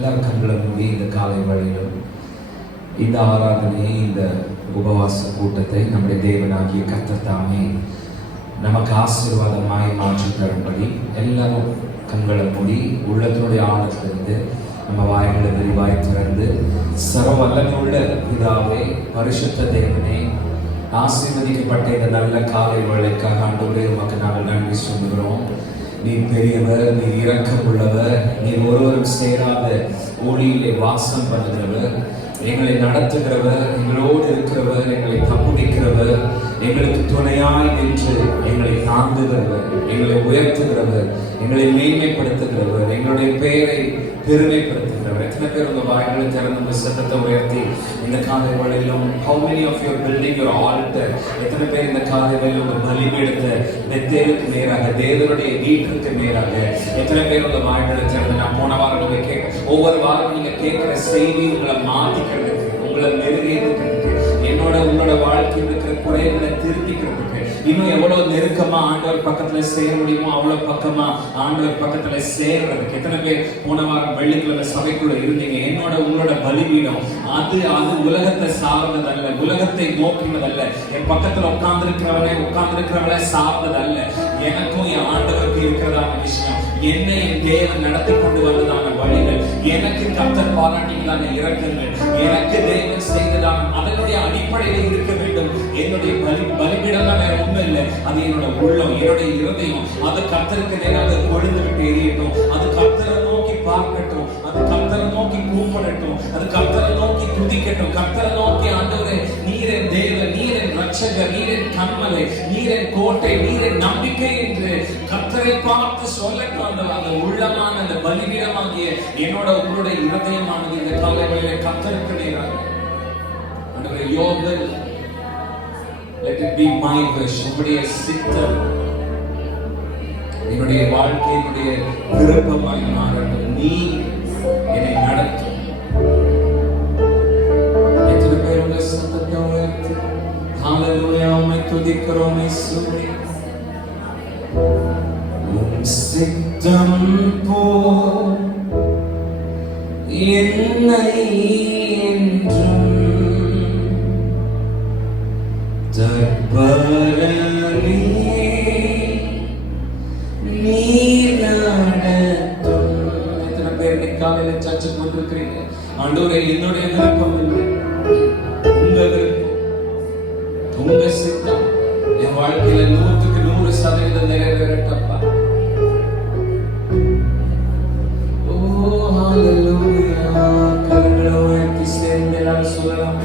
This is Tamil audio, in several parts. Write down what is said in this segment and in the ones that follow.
எல்லாரும் கண்களை மூடி இந்த காலை வழியிலும் இந்த ஆராதனையை, இந்த உபவாச கூட்டத்தை நம்முடைய தேவனாகிய கர்த்தர் தாமே நமக்கு ஆசீர்வாதமாய் மாற்றி தரும்படி எல்லாரும் கண்களை மூடி உள்ளத்தினுடைய ஆழத்திலிருந்து நம்ம வாய்களை விரிவாய் திறந்து சர்வ வல்லமையுள்ள பிதாவே, பரிசுத்த தேவனே, ஆசீர்வதிக்கப்பட்ட இந்த நல்ல காலை வேளைக்காக ஆண்டவரே உமக்கு நாங்கள் நன்றி சொல்லுகிறோம். நீ பெரியவர், நீ இரக்கம் உள்ளவர், நீ ஒருவரும் சேராத ஒளியிலே வாசம் பண்ணுகிறவர், எங்களை நடத்துகிறவர், எங்களோடு இருக்கிறவர், எங்களை தப்புவிக்கிறவர், எங்களுக்கு துணையாய் நின்று எங்களை தாங்குகிறவர், எங்களை உயர்த்துகிறவர், எங்களை மேன்மைப்படுத்துகிறவர், எங்களுடைய பெயரை பெருமைப்படுத்துகிறவர். எத்தனை பேர் உங்க வாய்களை திறந்து சத்தத்தை உயர்த்தி இந்த காலை வேளையிலும் how many of you are building your altar? எத்தனை பேர் இந்த காலை வேளையிலும் உங்க பலிபீடத்தை பெத்தேலுக்கு நேராக, தேவனுடைய வீட்டிற்கு நேராக, எத்தனை பேர் உங்க வாய்களை திறந்து நான் போன வாரம் நீங்க ஒவ்வொரு வாரம் நீங்க கேட்கிற செய்தி உங்களை மாத்திக்கிறதுக்கு, உங்களை மெருகேற்றுக்கிறதுக்கு, என்னோட உங்களோட வாழ்க்கையில் இருக்கிற குறைகளை திருத்திக்கிறதுக்கு, இன்னும் எவ்வளவு நெருக்கமா ஆண்டவர் பக்கத்துல சேர முடியுமோ அவ்வளவு பக்கமா ஆண்டவர் பக்கத்துல சேர்றதுக்கு. எத்தனை பேர் போன வாரம் வெள்ளிக்கிழமை சபைக்குள்ள இருந்தீங்க? என்னோட உங்களோட பலிபீடம் அது உலகத்தை சார்ந்ததல்ல, உலகத்தை நோக்கினதல்ல, என் பக்கத்துல உட்கார்ந்திருக்கிறவளை சார்ந்ததல்ல. எனக்கும் என் ஆண்டவருக்கு இருக்கிறதான விஷயம், என்னை என் தேவன் நடத்தி கொண்டு வந்ததான வழிகள், எனக்கு கர்த்தர் பாராட்டிகளான இரக்கங்கள், எனக்கு தேவன் செய்ததான அதனுடைய அடிப்படையில் இருக்க வேண்டும். என்னுடைய பலிபீடம் தான் வேற ஒண்ணும் இல்லை, அது என்னோட உள்ளம், என்னுடைய இருதயம். அது கர்த்தருக்கு நேராக கொழுந்து விட்டு எரியட்டும், அது கர்த்தரை நோக்கி பார்க்கட்டும், அது கர்த்தரை நோக்கி கூப்பிடட்டும், அது கர்த்தரை நோக்கி துதிக்கட்டும், கர்த்தரை நோக்கி ஆண்டவரே நீரின் தேவன், நீரின் ரட்சகர், நீரின் கண்மலை, நீரின் கோட்டை, நீரின் நம்பிக்கை என்று கர்த்தரை பார்த்து சொல்லட்டும். அந்த உள்ளமான அந்த பலிபீடமாகிய என்னோட உங்களுடைய இருதயமானது இந்த காலைகளிலே கர்த்தருக்கு நேராக ஆண்டவரே your will, let it be my wish, உங்களுடைய சித்தம் என்னுடைய வாழ்க்கையினுடைய விருப்பமாய் மாறட்டும். நீ என்னை நடத்தும். எத்தனை பேர் உங்க சத்தத்தை உயர்த்தி ஹalleluya உம்மை துதிக்கிறோம் இயேசுவே. உம் சித்தம் போல் என்னை என்றும் தற்பரனே நீர் நடத்தும். எத்தனை பேர் காலையில சர்ச்சுக்கு வந்திருக்கிறீங்க? ஆண்டவரே என்னுடைய விருப்பம் இல்லை, உங்க விருப்பம், உங்க சித்தம் என் வாழ்க்கையில 100% நிறைவேறட்டப்பா. ஓ ஹalleluya. கரங்களை உயர்த்தி சேர்ந்து நான் சொல்லலாம்.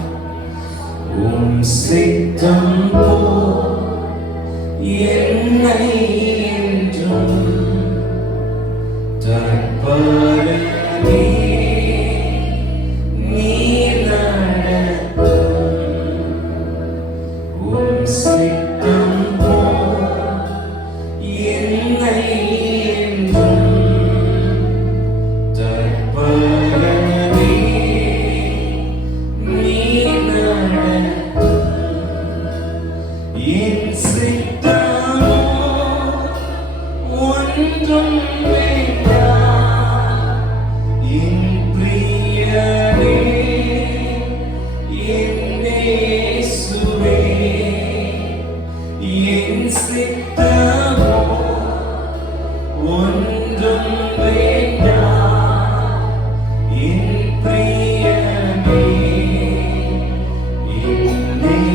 உம் சித்தம் போல் என்னை என்றும் தற்பரனே நீர் நடத்தும். உம் சித்தம் போல் என்னை என்றும் தற்பரனே நீர் நடத்தும். என் சித்தமோ ஒன்றும் வேண்டாம், என் பிரியனே, என் இயேசுவே. என் சித்தமோ ஒன்றும் வேண்டாம், என் பிரியனே, என்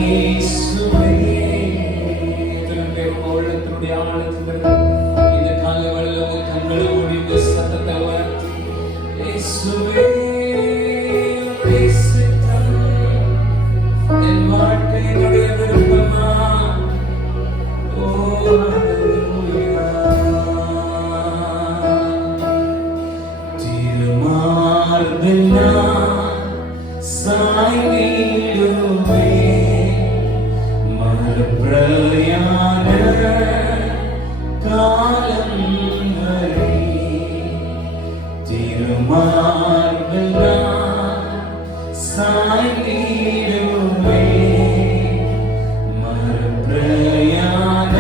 இயேசுவே. உள்ளத்தினுடைய ஆழத்திலிருந்து இந்த காலை வேளையில உங்க கண்களை மூடி இந்த சத்தத்தை உயர்த்தி இயேசுவே உம்முடைய சித்தம் என் வாழ்க்கையினுடைய விருப்பமா. ஓ ஹalleluya. திருமார்பில் நான் சாய்ந்திடுவே, மறுபிரயாண காலம் வரை திருமார்பில் நான் சாய்ந்திடுவே, மறுபிரயாண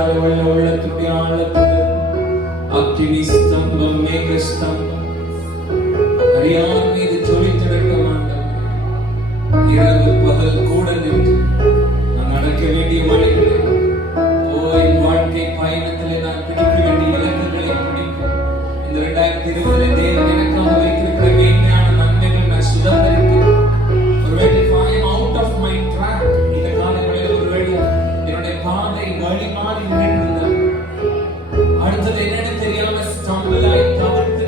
காலவெள்ள உள்ளத்துடைய ஆழத்தில் அக்கினி ஸ்தம்பம் மேக ஸ்தம்பம் அறியார் மீது ஜொலித்திருக்க மாட்டோம். இரவு பகல் கூட நின்று நான் நடக்க வேண்டிய வழிகளை என் வாழ்க்கை பயணத்திலே நான் பிடிக்க வேண்டிய இலக்குகளை பிடிக்கும். இந்த 2020 தேவன் எனக்காக வைத்திருக்கிற மேன்மையான நன்மைகள் நான் சுதந்திரிக்கிறேன். ஒருவேளை I am out of my track, இந்த காலங்களில் ஒருவேளை என்னுடைய பாதை வழி மாறி நின்றிருந்தால் அடுத்தது என்னன்னு தெரியாம ஸ்டம்பிளாய் தவிர்த்து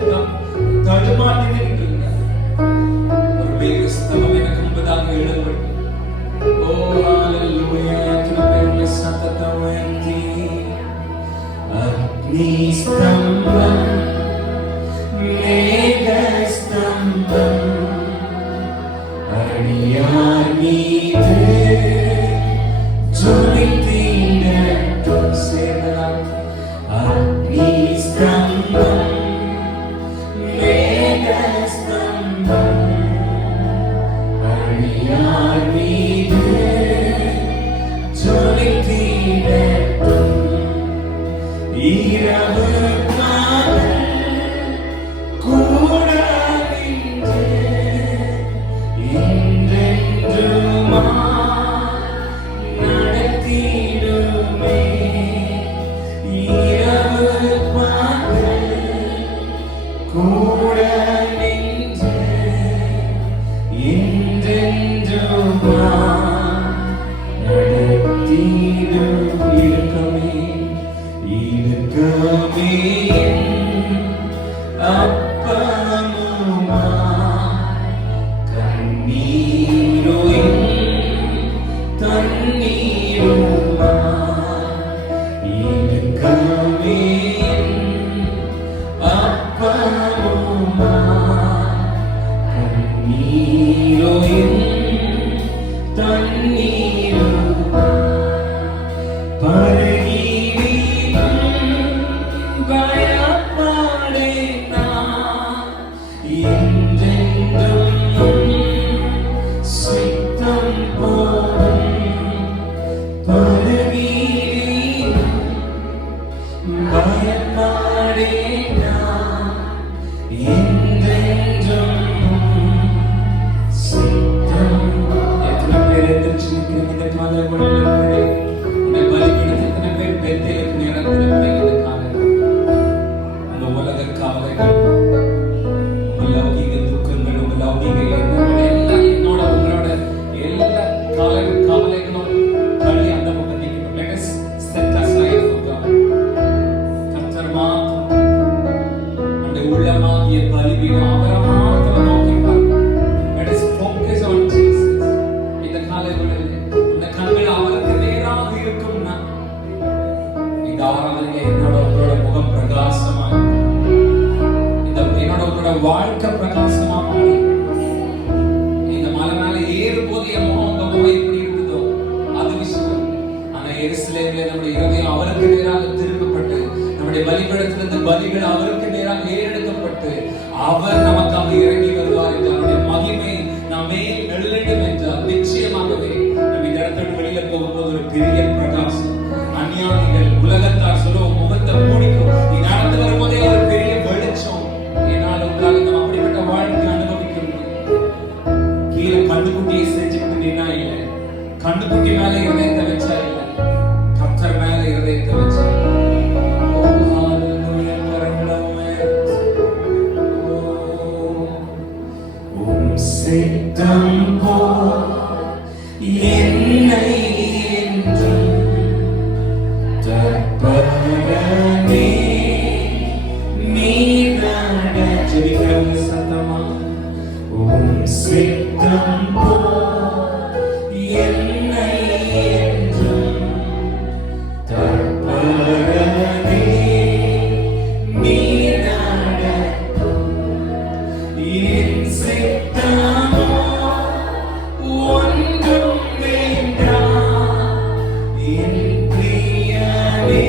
தடுமாறி நின்றிருந்தால் ஒரு மேக ஸ்தம்பம் எனக்கு முன்பதாக எழுதப்பட்டு ஹalleluya திருப்பேருள்ள சத்தத்தை உயர்த்தி அக்னி ஸ்தம்பம் மேக ஸ்தம்பம் அடியார் மீது ஜொலித்திடட்டும் சேரலாம். அக்னி ஸ்தம்பம் மேக ஸ்தம்பம் அடியார் மீது ஜொலித்திடட்டும். இரவு கூட நடத்திடுமே. இரவு கூட நின்று என்றென்றுமா நடத்திடும். இருக்கமே இருக்கமே அப்பமுமா கண்ணீரோயும் தண்ணீருமா இருக்கமே அப்பமுமா கண்ணீரோயும் தண்ணீருமா வாழ்க்கை பிரகாசமா மாறி இந்த மலை மேல ஏறும் போது என் முகம் உங்க முகம் எப்படி இருக்குதோ அது விஷயம். ஆனா எருசலேமிலே நம்முடைய இருதயம் அவருக்கு நேராக திருப்பப்பட்டு நம்முடைய பலிபீடத்திலிருந்து பலிகள் அவருக்கு நேராக ஏறெடுக்கப்பட்டு அவர் நமக்காக இறங்கி வருவார் என்று அவருடைய மகிமை நம்மை நெருளிடும் என்றால் நிச்சயமாகவே நம்ம இந்த இடத்தோடு வெளியில போகும்போது ஒரு பெரிய பிரகாசம். அந்நியானிகள் உலகத்தார் சொல்லுவோம் முகத்தை மூடிக்கும். நீ நடந்து வரும்போதே ஒரு பெரிய வெளிச்சம். அப்படிப்பட்ட வாழ்க்கை அனுபவிக்க முடியும். கீழே கண்ணுக்குட்டியை செஞ்சுட்டு நின்னா இல்லை, கண்ணுக்குட்டி மேல இருதயத்தை வச்சா இல்லை, கர்த்தர் மேல இருதயத்தை வச்சா. சித்தம் போ என்னை என்றும் தற்பரமே சத்தமா சித்தம் போ என்னை என்றும் தற்பரமே நீ நடத்தும். என் சித்தமோ ஒன்றும் வேண்டாம் என் பிரியனே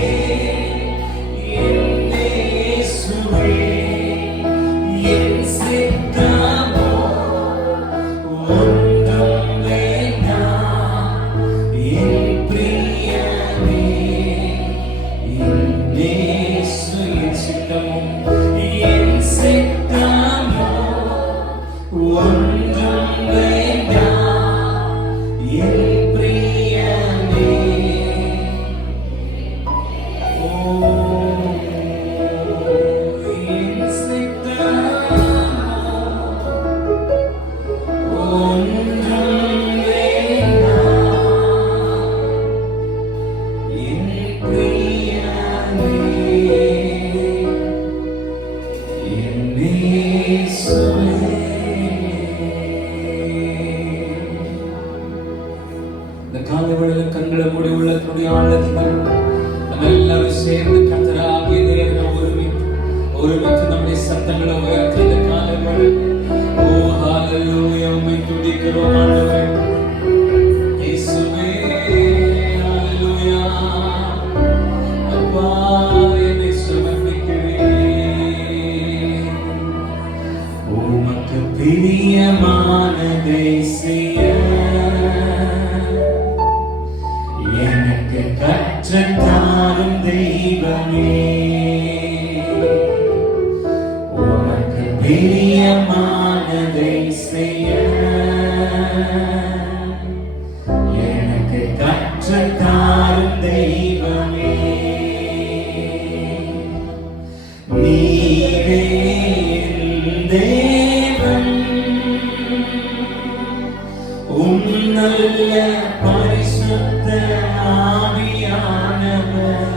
என் இயேசுவே. என் சித்தமோ ஒன்றும் வேண்டாம் என் பிரியனே இந்த காலை வேளையில் கண்களை மூடி உள்ளத்தினுடைய ஆழத்தில் நம்ம எல்லாரும் சேர்ந்து கர்த்தராகிய தேவனை ஒருமித்து நம்முடைய சத்தங்களை உயர்த்தி இந்த காலை வேளையில் ஓ ஹalleluya உம்மை துதிக்கிறோம் ஆண்டவரே இயேசுவே ஹalleluya அப்பா என்னை சமர்ப்பிக்கிறேன் உமக்கு பிரியமானதை செய்ய எனக்கு கற்றுத்தாரும் தெய்வமே உமக்கு பிரியமானதை செய்ய எனக்கு கற்றுத்தாரும் தெய்வமே நீரே என் தேவன் உன்னல்ல பரிசுத்த ஆவியானவர்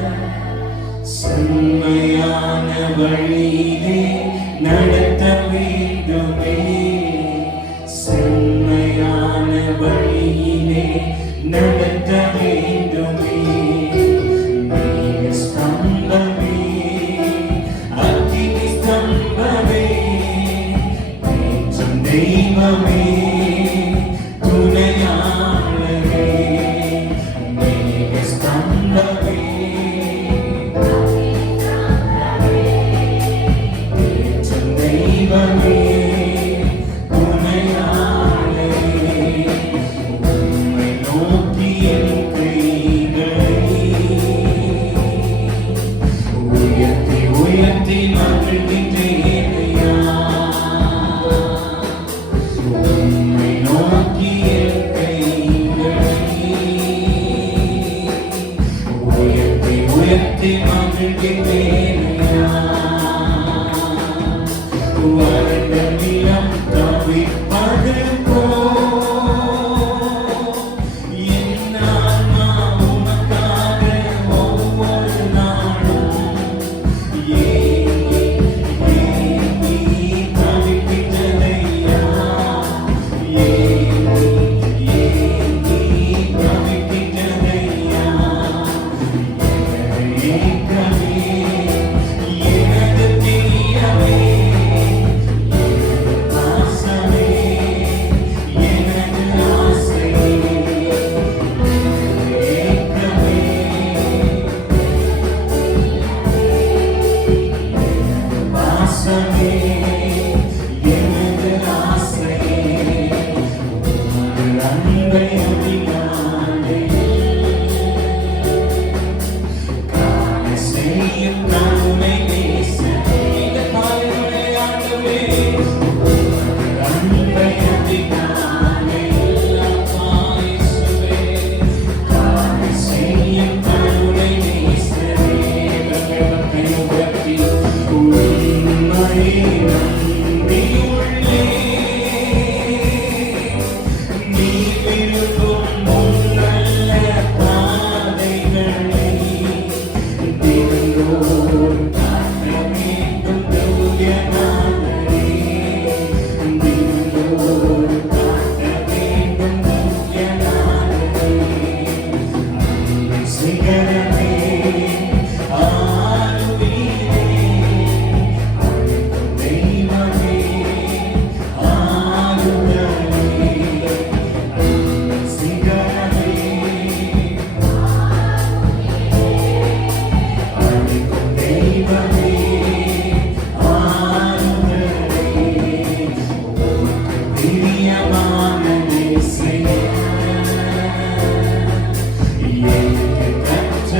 செம்மையான வழியிலே நடத்த வேண்டுமே செம்மையான வழியிலே நடத்த வேண்டுமே நீங்க ஸ்தம்பமே அக்கினி ஸ்தம்பமே நேற்றும் தெய்வமே துணையாளரே நீங்க ஸ்தம்பமே நேற்றும் தெய்வமே துணையாளரே உம்மை நோக்கி என் கைகளை உயர்த்தி உயர்த்தி மகிழ்கின்றேனையா உம்மை நோக்கி என் கைகளை உயர்த்தி உயர்த்தி மகிழ்கின்றேனையா வறண்ட நிலம் தவிப்பது என் ஆன்மா உமக்காக ஒவ்வொரு நாளும் ஏங்கி ஏங்கி தவிக்கின்றதையா ஏங்கி ஏங்கி தவிக்கின்றதையா எனது ஏக்கமே எனது பிரியமே எனது பாசமே எனது ஆசையே எனது ஏக்கமே எனது பாசமே எனது ஆசையே உமது அன்பை அதிகாலே காண செய்யும் கருணை நேசமே இந்த காலை விளையாடவே உமது அன்பை அதிகாலே அப்பா இயேசுவே காண செய்யும் கருணை நேசமே கை உயர்த்தி உம்மை நம்பியுள்ளே நீ விரும்பும் உன்னல்ல பாதைகளை தினந்தோறும் காட்ட வேண்டும் தூயனானவரே தினந்தோறும் காட்ட வேண்டும் தூயனானவரே அன்பின் சிகரமே ஆளுவீரே அழைக்கும் தெய்வமே ஆளுநரே அன்பின் சிகரமே அழைக்கும் தெய்வமே ஆளுநரே உமக்கு பிரியமானதை செய்ய எனக்கு கற்று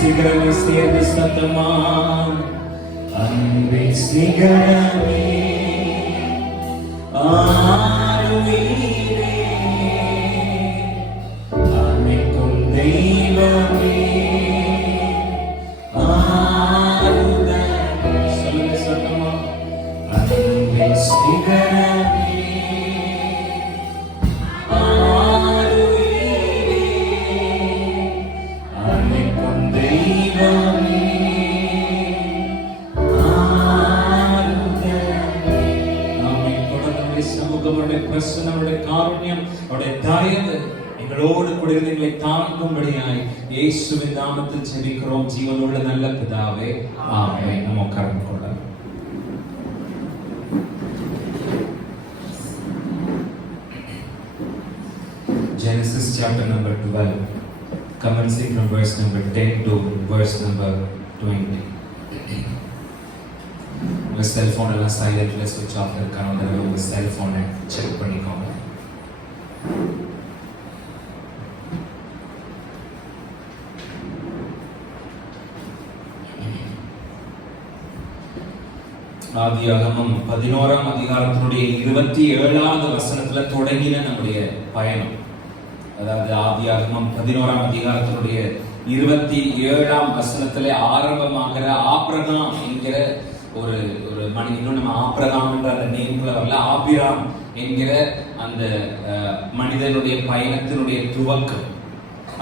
சிகரமே சேர்ந்து சத்தமா அன்பே சிகரமே ஆருயிரே அன்னைக்கும் தெய்வமே ஆருதல் சொல்லுங்க சத்தமா அன்பே சிகரமே எங்களோடு கூட இருந்து எங்களை தாங்கும்படியாய் இயேசுவின் நாமத்தில் ஜெபிக்கிறோம் ஜீவனுள்ள நல்ல பிதாவே ஆமென். நம்ம உட்கார்ந்து கொள்ளலாம். Genesis chapter number 12, commencing from verse number 10 to verse number 20. உங்க செல்போன் எல்லாம் சைலண்ட்ல ஸ்விட்ச் ஆஃப் இருக்கான உங்க செல்போனை செக் பண்ணிக்கோங்க. ஆதியாகமம் 11ஆம் அதிகாரத்தினுடைய 27வது வசனத்துல தொடங்கின நம்முடைய பயணம். அதாவது ஆதியாகமம் 11ஆம் அதிகாரத்தினுடைய 27ஆம் வசனத்திலே ஆரம்பமாகிற ஆபிரகாம் என்கிற ஒரு மனிதன், இன்னும் நம்ம ஆபிரகாம் என்ற அந்த நேம்ல வரல, ஆபிராம் என்கிற அந்த மனிதனுடைய பயணத்தினுடைய துவக்கம்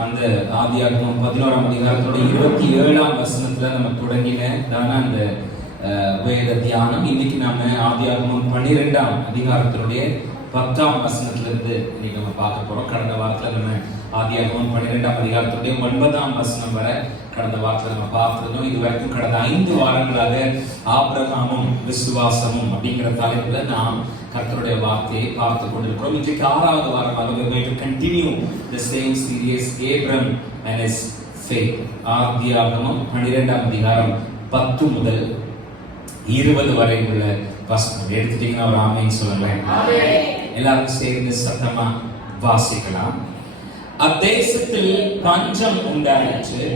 அந்த ஆதியாகமம் 11ஆம் அதிகாரத்தினுடைய 27ஆம் வசனத்துல நம்ம தொடங்கின தானே அந்த வேத தியானம். இன்னைக்கு நாம ஆதியாகமம் 12ஆம் அதிகாரத்தினுடைய 10ஆம் வசனத்திலிருந்து இன்னைக்கு நம்ம பார்க்க போறோம். கடந்த வாரத்துல நம்ம ஆதியாகமம் 12ஆம் அதிகாரத்தினுடைய 9ஆம் வசனம் வரை கடந்த வாரத்துல நம்ம பார்த்திருந்தோம். இது வரைக்கும் கடந்த 5 வாரங்களாக ஆபிரகாமும் விசுவாசமும் அப்படிங்கிற தலைப்புல நாம் கர்த்தருடைய வார்த்தையை பார்த்து கொண்டிருக்கிறோம். இன்றைக்கு 6வது வாரமாக we are going to continue the same series, Abram and his faith. ஆதியாகமம் 12ஆம் அதிகாரம் 10 முதல் 20 வரை உள்ள வசனம் எடுத்துட்டீங்கன்னா ஒரு ஆமென் சொல்லுங்களேன். எல்லாரும் சேர்ந்து சத்தமா வாசிக்கலாம். அத்தேசத்தில் பஞ்சம் உண்டாயிற்று.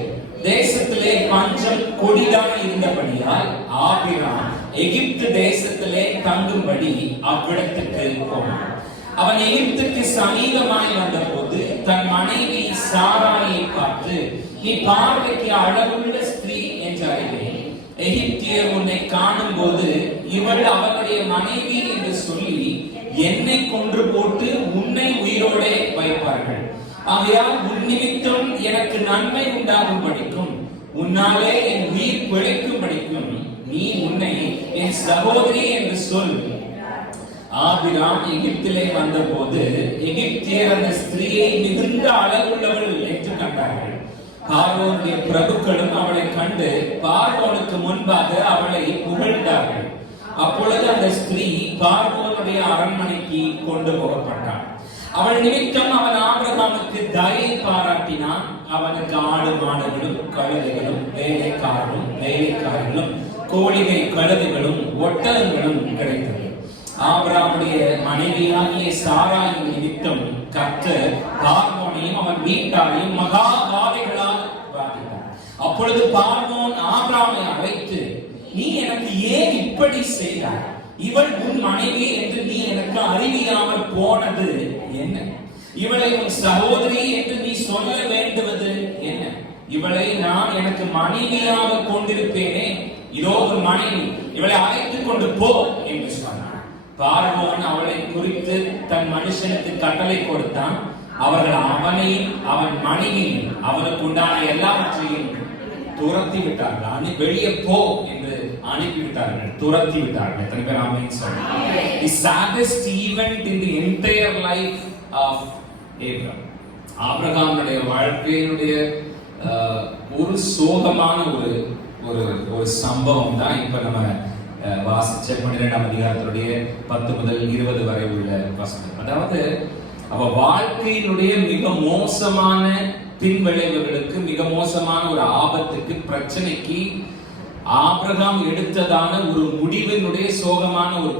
தேசத்திலே பஞ்சம் கொடிதாக இருந்தபடியால் ஆபிராம் எகிப்து தேசத்திலே தங்கும்படி அவ்விடத்துக்கு போனான். அவன் எகிப்துக்கு சமீபமாய் வந்தபோது தன் மனைவி சாராயை பார்த்து, நீ பார்வைக்கு அழகுள்ள ஸ்திரீ என்று அறிவேன். எகிப்தியர் உன்னை காணும் போது இவள் அவனுடைய மனைவி என்று சொல்லி என்னை கொன்று போட்டு உன்னை உயிரோட வைப்பார்கள். ஆகையால் உன் நிமித்தம் எனக்கு நன்மை உண்டாகும் படிக்கும், உன்னாலே என் உயிர் பிழைக்கும் படிக்கும், நீ உன்னை என் சகோதரி என்று சொல். ஆபிராம் எகிப்திலே வந்த போது எகிப்தியர் அந்த ஸ்திரீயை மிகுந்த அழகுள்ளவள் என்று கண்டார்கள். பார்வோனுடைய பிரபுக்களும் அவளை கண்டு பார்வோனுக்கு முன்பாக அவளை புகழ்ந்தார்கள். அப்பொழுது அந்த ஸ்திரீ பார்வோனுடைய அரண்மனைக்கு கொண்டு போகப்பட்டாள். அவள் நிமித்தம் அவன் ஆபிரகாமுக்கு தயை பாராட்டினான். அவனுக்கு ஆடு மாடுகளும் கழுதைகளும் வேலைக்காரர்களும் கோழிகை கழுதைகளும் ஒட்டகங்களும் கிடைத்தது. ஆபிரகாமுடைய மனைவியாகிய சாராயின் நிமித்தம் கர்த்தர் பார்வோனையும் அவன் வீட்டாரையும் மகா பாதைகளால் பாதித்தார். அப்பொழுது பார்வோன் ஆபிரகாமை அழைத்து, நீ எனக்கு ஏன் இப்படி செய்தாய்? இவள் உன் மனைவி என்று நீ எனக்கு அறிவியாமல் போனது என்ன? இவளை உன் சகோதரி என்று நீ சொல்ல வேண்டுவது என்ன? இவளை நான் எனக்கு மனைவியாக கொண்டிருப்பேனே, இதோ ஒரு மனைவி, இவளை அழைத்துக் கொண்டு போ என்று சொன்னான். பார்வோன் அவளை குறித்து தன் மனுஷனுக்கு கட்டளை கொடுத்தான். அவர்கள் அவனையும் அவன் மனைவியும் அவனுக்கு உண்டான எல்லாவற்றையும் துரத்தி விட்டார்கள். வெளியே போ என்று அனுப்பிவிட்டார்கள், துரத்தி விட்டார்கள். எத்தனை பேர் ஆமென் சொல்லுங்க? The saddest event in the entire life of Abraham. ஆபிரகாமுடைய வாழ்க்கையினுடைய ஒரு சோகமான ஒரு சம்பவம் தான் இப்ப நம்ம வாசிச்ச 12ஆம் அதிகாரத்தினுடைய 10 முதல் 20 வரை உள்ள வசனம். அதாவது அவ வாழ்க்கையினுடைய மிக மோசமான பின்விளைவுகளுக்கு, மிக மோசமான ஒரு ஆபத்துக்கு, பிரச்சனைக்கு ஆபிரகாம் எடுத்ததான ஒரு முடிவினுடைய சோகமான ஒரு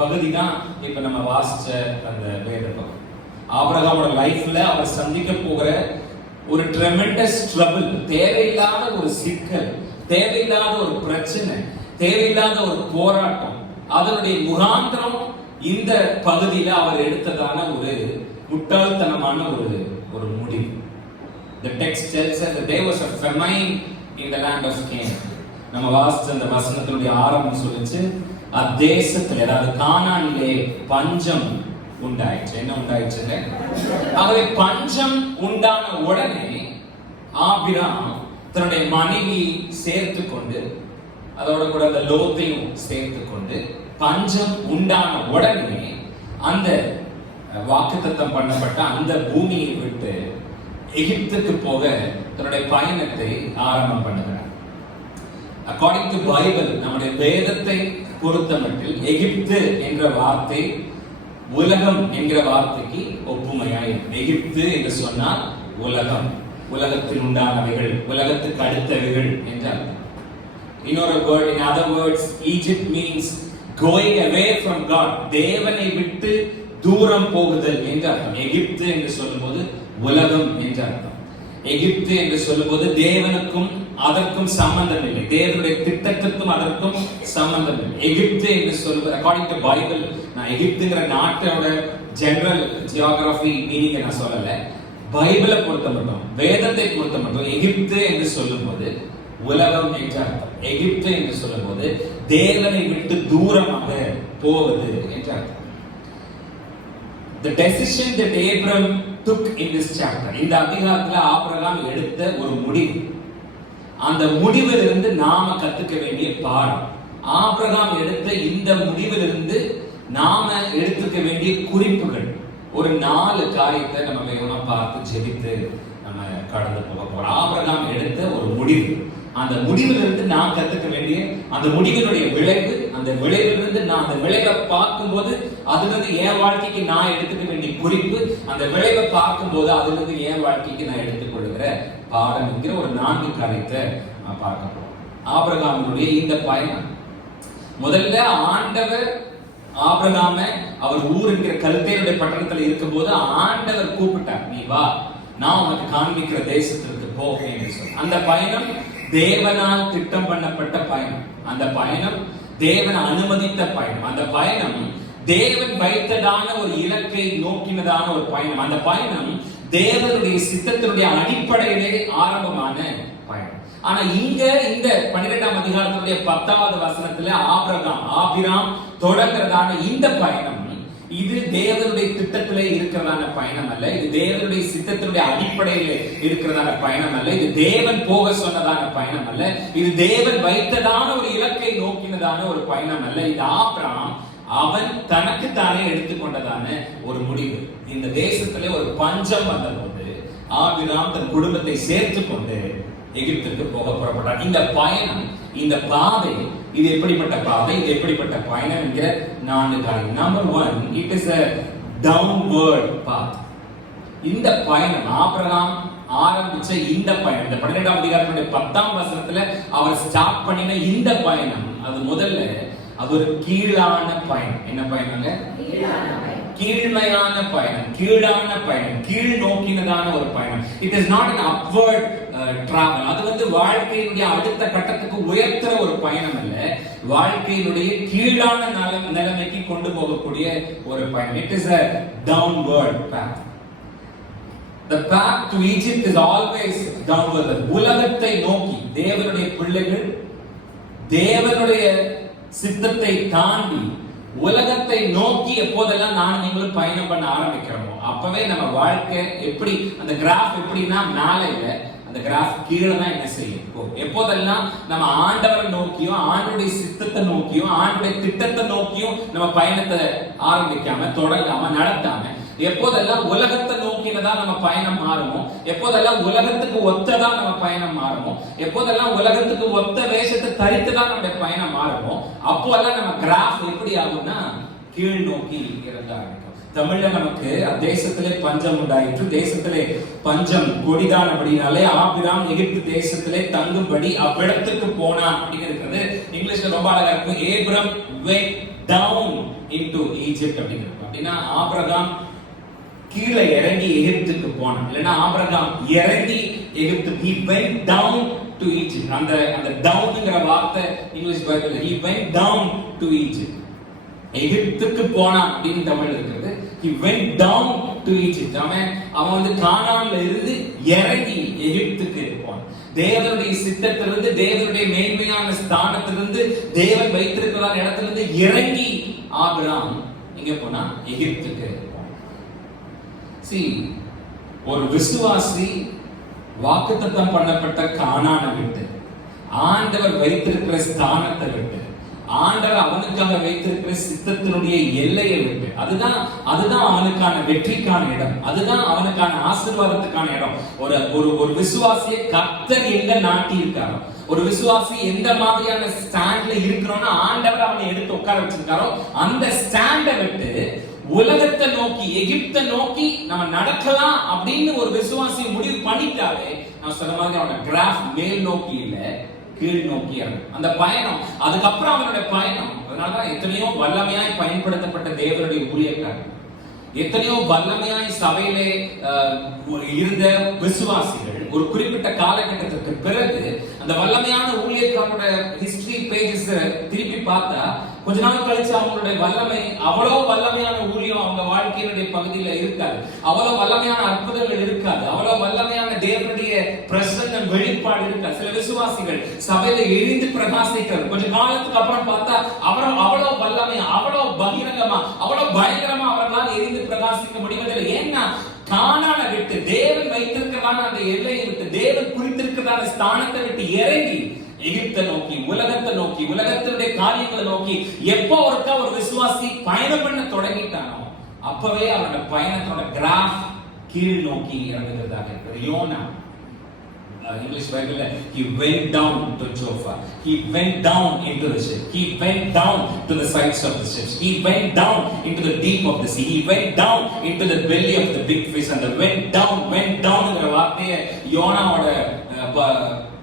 பகுதி தான் இப்ப நம்ம வாசிச்ச அந்த வேத பகுதி. ஆபிரகாமோட லைஃப்ல அவர் சந்திக்க போகிற ஒரு ட்ரெமெண்டஸ் ட்ரபிள், தேவையில்லாத ஒரு சிக்கல், தேவையில்லாத ஒரு பிரச்சனை, தேவையில்லாத ஒரு போராட்டம், அதனுடைய முகாந்திரம் இந்த பகுதியில அவர் எடுத்ததான ஒரு முட்டாள்தனமான ஒரு முடிவு. The text tells us that there was a famine in the land of Canaan. நம்ம வாசிச்ச அந்த வசனத்தினுடைய ஆரம்பம் சொல்லுச்சு, அத்தேசத்தில், அதாவது கானானிலே பஞ்சம் உண்டாயிற்று. என்ன உண்டாயிற்றுங்க? ஆகவே பஞ்சம் உண்டான உடனே ஆபிரகாம் தன்னுடைய மனைவி சேர்த்து கொண்டு, அதோட கூட அந்த லோத்தையும் சேர்த்து கொண்டு, பஞ்சம் உண்டான உடனே அந்த வாக்குத்தத்தம் பண்ணப்பட்ட அந்த பூமியை விட்டு எகிப்துக்கு போக தன்னுடைய பயணத்தை ஆரம்பம் பண்ணுகிறார். அக்கார்டிங் டு பைபிள், நம்முடைய வேதத்தை பொறுத்தமட்டில் எகிப்து என்ற வார்த்தை உலகம் என்கிற வார்த்தைக்கு ஒப்புமையாய். எகிப்து என்று சொன்னால் உலகம், உலகத்தில் உண்டானவைகள், உலகத்துக்கு அடுத்தவைகள் என்றால். இன்னொரு word, in other words, Egypt means going away from God. தேவனை விட்டு தூரம் போகுதல் என்று அர்த்தம். எகிப்து என்று சொல்லும்போது உலகம் என்று அர்த்தம். எகிப்து என்று சொல்லும்போது தேவனுக்கும் அதற்கும் சம்பந்தம் இல்லை, தேவனுடைய திட்டத்திற்கும் அதற்கும் சம்பந்தம் இல்லை. எகிப்து என்று சொல்லுவது, அக்கார்டிங் டு பைபிள், நான் எகிப்துங்கிற நாட்டோட ஜெனரல் ஜியோகிராஃபி மீனிங்கை நான் சொல்லல, பைபிளை பொறுத்த மட்டும், வேதத்தை பொறுத்த மட்டும் எகிப்து என்று சொல்லும்போது உலகம் என்று அர்த்தம். எகிப்து என்று சொல்லும்போது தேவனை விட்டு தூரமாக போவது என்று அர்த்தம். The decision that Abraham took in this chapter, இந்த அதிகாரத்துல ஆபிரகாம் எடுத்த ஒரு முடிவு, அந்த முடிவிலிருந்து நாம கத்துக்க வேண்டிய பாடம், ஆபிரகாம் எடுத்த இந்த முடிவிலிருந்து நாம எடுத்துக்க வேண்டிய குறிப்புகள், ஒரு 4 காரியத்தை நம்ம வேகமா பார்த்து ஜெபித்து நம்ம கடந்து போக போறோம். ஆபிரகாம் எடுத்த ஒரு முடிவு, அந்த முடிவிலிருந்து நான் கத்துக்க வேண்டிய, அந்த முடிவினுடைய விளைவு, அந்த விளைவிலிருந்து நான் அந்த விளைவை பார்க்கும்போது அதிலிருந்து என் வாழ்க்கைக்கு நான் எடுத்துக்க வேண்டிய குறிப்பு, அந்த விளைவை பார்க்கும்போது அதிலிருந்து என் வாழ்க்கைக்கு நான் எடுத்துக்கொள்கிற பாடம் என்கிற ஒரு 4 காரியத்தை நான் பார்க்க போறோம். ஆபிரகாமினுடைய இந்த பயணம், முதல்ல ஆண்டவர் ஆபிரகாம அவர் ஊர் என்கிற கல்தேயருடைய பட்டணத்துல இருக்கும்போது ஆண்டவர் கூப்பிட்டார், நீ வா, நான் உனக்கு காண்பிக்கிற தேசத்திற்கு போக என்று சொல்லி. அந்த பயணம் தேவனால் திட்டம் பண்ணப்பட்ட பயணம், அந்த பயணம் தேவன் அனுமதித்த பயணம், அந்த பயணம் தேவன் வைத்ததான ஒரு இலக்கை நோக்கினதான ஒரு பயணம், அந்த பயணம் தேவனுடைய சித்தத்தினுடைய அடிப்படையிலே ஆரம்பமான பயணம். ஆனா இங்க இந்த 12ஆம் அதிகாரத்தினுடைய 10வது வசனத்துல ஆபிராம் தொடங்குறதான இந்த பயணம், இது தேவனுடைய திட்டத்திலே இருக்கிறதான பயணம் அல்ல, இது தேவனுடைய சித்தத்தினுடைய அடிப்படையில் இருக்கிறதான பயணம் அல்ல, இது தேவன் போக சொன்னதான பயணம் அல்ல, இது தேவன் வைத்ததான ஒரு இலக்கை நோக்கினதான ஒரு பயணம் அல்ல. இது ஆபிரகாம் அவன் தனக்கு தானே எடுத்துக்கொண்டதான ஒரு முடிவு. இந்த தேசத்திலே ஒரு பஞ்சம் வந்தபோது ஆபிரகாம் தன் குடும்பத்தை சேர்த்து கொண்டு எகிப்திற்கு போக புறப்பட்டார். இந்த பயணம், இந்த பாதை, இது எப்படிப்பட்ட பாதை, இது எப்படிப்பட்ட பயணம் என்கிற 4 காரியம். Number 1, it is a downward path. இந்த பயணம் ஆபிரகாம் ஆரம்பிச்ச இந்த பயணம், இந்த 12ஆம் அதிகாரத்தினுடைய 10ஆம் வசனத்துல அவர் ஸ்டார்ட் பண்ணின இந்த பயணம், அது முதல்ல அது ஒரு கீழான பயணம். என்ன பயணங்க? கீழ்மையான பயணம், கீழான பயணம், கீழ் நோக்கினதான ஒரு பயணம். It is not an upward travel. அது வந்து வாழ்க்கையினுடைய அடுத்த கட்டத்துக்கு உயர்த்துற ஒரு பயணம் அல்ல, வாழ்க்கையினுடைய கீழான நிலைமைக்கு கொண்டு போகக்கூடிய ஒரு பயணம். It is a downward path. The path to Egypt is always downward. உலகத்தை நோக்கி தேவனுடைய பிள்ளைகள் தேவனுடைய சித்தத்தை தாண்டி உலகத்தை நோக்கி எப்போதெல்லாம் நான் நீங்களும் பயணம் பண்ண ஆரம்பிக்கிறோமோ அப்பவே நம்ம வாழ்க்கை எப்படி, அந்த கிராஃப் எப்படின்னா மேலே இல்ல, அந்த கிராஃப் கீழே தான் என்ன செய்யும். எப்போதெல்லாம் நம்ம ஆண்டவரை நோக்கியும் ஆண்டுடைய சித்தத்தை நோக்கியும் ஆண்டுடைய திட்டத்தை நோக்கியும் நம்ம பயணத்தை ஆரம்பிக்காம தொடங்காம நடத்தாம, எப்போதெல்லாம் உலகத்தை நோக்கினதா நம்ம பயணம் மாறுமோ, எப்போதெல்லாம் உலகத்துக்கு ஒத்ததா நம்ம பயணம் மாறுமோ, எப்போதெல்லாம் உலகத்துக்கு ஒத்த வேஷத்தை தரித்துதான் நம்முடைய பயணம் மாறுமோ, அப்போதெல்லாம் நம்ம கிராஃப் எப்படி ஆகும்னா கீழ் நோக்கி இறங்க ஆரம்பிக்கும். தமிழ்ல நமக்கு தேசத்திலே பஞ்சம் உண்டாயிற்று, தேசத்திலே பஞ்சம் கொடிதானபடினாலே ஆபிராம் எகிப்து தேசத்திலே தங்கும்படி அவ்விடத்துக்கு போனான் அப்படிங்கிறது இங்கிலீஷ்ல ரொம்ப அழகா இருக்கும். ஏப்ரம் went down into Egypt அப்படிங்கிறது. அப்படின்னா ஆபிரகாம் கீழே இறங்கி எகிப்துக்கு போனான், இல்லைன்னா ஆபிரகாம் இறங்கி எகிப்து, he went down to Egypt. அந்த டவுன்ங்கிற வார்த்தை இங்கிலீஷ் பைபிள்ல he went down to Egypt, எகிப்துக்கு போனான் அப்படின்னு தமிழ் இருக்கிறது. he went down to Egypt. அவன் வந்து கானான்ல இருந்து இறங்கி எகிப்துக்கு போனான். தேவனுடைய சித்தத்திலிருந்து, தேவனுடைய மேன்மையான ஸ்தானத்திலிருந்து, தேவன் வைத்திருக்கிற இடத்திலிருந்து இறங்கி ஆபிரகாம் எங்க போனா எகிப்துக்கு. ஒரு விசுவாசி வாக்குத்தத்தம் பண்ணப்பட்ட கானானை விட்டு, ஆண்டவர் வைத்திருக்கிற ஸ்தானத்தை விட்டு, ஆண்டவர் அவனுக்காக வைத்திருக்கிற சித்தத்தினுடைய எல்லையை விட்டு, அதுதான் அவனுக்கான வெற்றிக்கான இடம், அதுதான் அவனுக்கான ஆசீர்வாதத்துக்கான இடம். ஒரு விசுவாசியை கர்த்தர் எங்க நாட்டி இருக்காரோ, ஒரு விசுவாசி எந்த மாதிரியான ஸ்டாண்ட்ல இருக்கிறோம்னா ஆண்டவர் அவனை எடுத்து உட்கார வச்சிருக்காரோ அந்த ஸ்டாண்டை விட்டு உலகத்தை நோக்கி எகிப்தை நோக்கி நம்ம நடக்கலாம் அப்படின்னு ஒரு விசுவாசி முடிவு பண்ணிட்டாலே, நான் சொன்ன மாதிரி அவனோட கிராஃப் மேல் நோக்கி இல்ல கீழ் நோக்கி அந்த பயணம். அதுக்கப்புறம் அவனுடைய பயணம். அதனாலதான் எத்தனையோ வல்லமையாய் பயன்படுத்தப்பட்ட தேவனுடைய ஊழியக்காரர், எத்தனையோ வல்லமையாய் சபையிலே இருந்த விசுவாசிகள் ஒரு குறிப்பிட்ட காலகட்டத்திற்கு பிறகு அந்த வல்லமையான ஊழியக்காரனோட ஹிஸ்டரி பேஜஸ் திருப்பி பார்த்தா கொஞ்ச நாள் கழிச்சு அவங்களுடைய வல்லமை, அவ்வளவு வல்லமையான ஊழியம் அவங்க வாழ்க்கையினுடைய பகுதியில இருக்காது, அவ்வளவு வல்லமையான அற்புதங்கள் இருக்காது, அவ்வளவு வல்லமையான தேவனுடைய பிரசன்னம் வெளிப்பாடு இருக்காது. சில விசுவாசிகள் சபையில எழுந்து பிரகாசிக்கிறது கொஞ்ச காலத்துக்கு அப்புறம் பார்த்தா அவ்வளவு வல்லமை, அவ்வளவு பகிரங்கமா, அவ்வளவு பயங்கரமா அவர்களால் எரிந்து பிரகாசிக்க முடிவதில்லை. ஏன்னா கானானை விட்டு, தேவன் வைத்திருக்கிறதான அந்த எல்லையை விட்டு, தேவன் குறித்திருக்கிறதான ஸ்தானத்தை விட்டு இறங்கி எகிப்தை நோக்கி, உலகத்தை நோக்கி, உலகத்தினுடைய காரியங்களை நோக்கி எப்போ ஒரு விசுவாசி பயணம் பண்ண தொடங்கிட்டானோ அப்பவே அவரோட பயணத்தோட கிராஃப் கீழ் நோக்கி இறங்குகிறதாக இருக்கிறது. Jonah English Bible, he went down to Joppa, he went down into the ship, he went down to the sides of the ships, he went down into the deep of the sea, he went down into the belly of the big fish. And the went down ங்கற வார்த்தையை யோனாவோட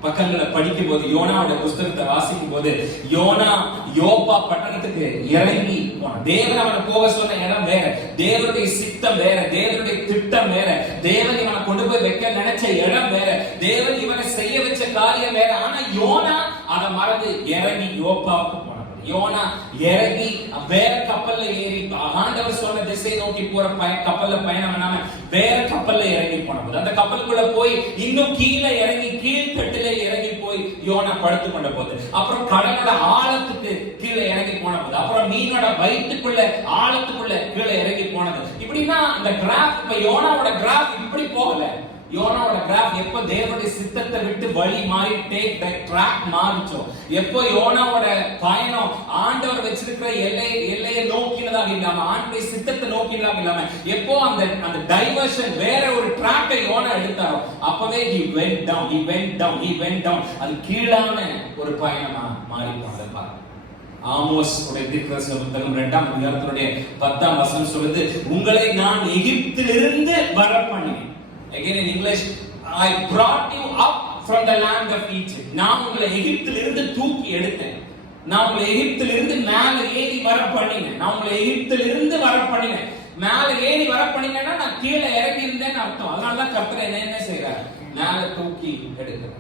பக்கங்களை படிக்கும் போது, யோனாவோட புஸ்தகத்தை வாசிக்கும் போது, யோனா யோப்பா பட்டணத்துக்கு இறங்கி போனான். தேவன் அவனை போக சொன்ன இடம் வேற, தேவனுடைய சித்தம் வேற, தேவனுடைய திட்டம் வேற, தேவன் இவனை கொண்டு போய் வைக்க நினைச்ச இடம் வேற, தேவன் இவனை செய்ய வச்ச காரியம் வேற. ஆனா யோனா அதை மறந்து இறங்கி யோப்பாவுக்கு போனான். யோனா இறங்கி வேற கப்பல்ல ஏறி, ஆண்டவர் சொன்ன திசை நோக்கி போற கப்பல்ல பயணம் பண்ணாம வேற கப்பல்ல இறங்கி போனபோது, அந்த கப்பலுக்குள்ள போய் இன்னும் கீழே இறங்கி கீழ்த்தட்டுல இறங்கி போய் யோனா படுத்து கொண்ட போது, அப்புறம் கடலோட ஆழத்துக்கு கீழே இறங்கி போன போது, அப்புறம் மீனோட வயிற்றுக்குள்ள ஆழத்துக்குள்ள கீழே இறங்கி போனது. இப்படின்னா இந்த கிராஃப், இப்ப யோனாவோட கிராஃப் இப்படி போகல. யோனாவோட கிராஃப் எப்போ தேவனுடைய சித்தத்தை விட்டு வழி மாறி ட்ராக் மாறிச்சோ, எப்போ யோனாவோட பயணம் ஆண்டவர் வச்சிருக்கிற எல்லையை நோக்கினதாக இல்லாம, ஆண்டவருடைய சித்தத்தை நோக்கினதாக இல்லாம, எப்போ அந்த டைவர்ஷன் வேற ஒரு ட்ராக்கை யோனா எடுத்தாரோ அப்பவே he went down. அது கீழான ஒரு பயணமா மாறி போனதை பாருங்க. ஆமோஸ் புத்தகம் 2ஆம் அதிகாரத்தினுடைய 10ஆம் வசனம் சொல்லுது, உங்களை நான் எகிப்திலிருந்து வர பண்ணினேன். Again in English, I brought you up from the land of Egypt. நான் உங்களை எகிப்திலிருந்து தூக்கி எடுத்தேன். நான் உங்களை எகிப்திலிருந்து மேல ஏறி வர பண்ணினேன். நான் உங்களை எகிப்திலிருந்து வர பண்ணினேன். மேல ஏறி வர பண்ணினேன்னா நான் கீழே இறங்கி இருந்தேன்னு அர்த்தம். அதனாலதான் கர்த்தர் என்ன செய்யறார், மேல தூக்கி எடுக்கிறார்.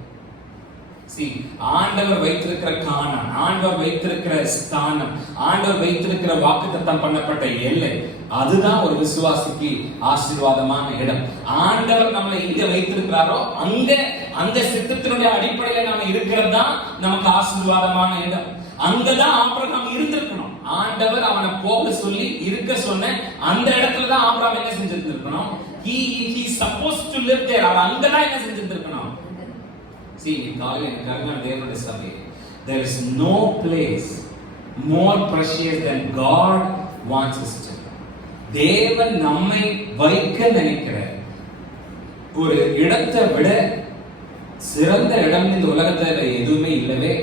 ஆண்டவர் வைத்திருக்கிற கானான், ஆண்டவர் வைத்திருக்கிற ஸ்தானம், ஆண்டவர் வைத்திருக்கிற வாக்குத்தத்தம் பண்ணப்பட்ட எல்லை, அதுதான் ஒரு விசுவாசிக்கு ஆசீர்வாதமான இடம். ஆண்டவர் நம்மளை எங்க வைத்திருக்கிறாரோ அங்க அந்த சித்தத்தினுடைய அடிப்படையில நாம இருக்கிறது தான் நமக்கு ஆசீர்வாதமான இடம். அங்கதான் ஆபிரகாம் இருந்திருக்கணும். ஆண்டவர் அவனை போக சொல்லி இருக்க சொன்ன அந்த இடத்துல தான் ஆபிரகாம் என்ன செஞ்சிருந்திருக்கணும், he supposed to live there. அவன் அங்கதான் என்ன செஞ்சிருந்திருக்கணும். See, தேவனுடைய சபை, there is no place more precious than God wants us to. தேவன் நம்மை வைக்க நினைக்கிற ஒரு இடத்தை விட சிறந்த இடம் இந்த உலகத்துல எதுவுமே இல்லவே.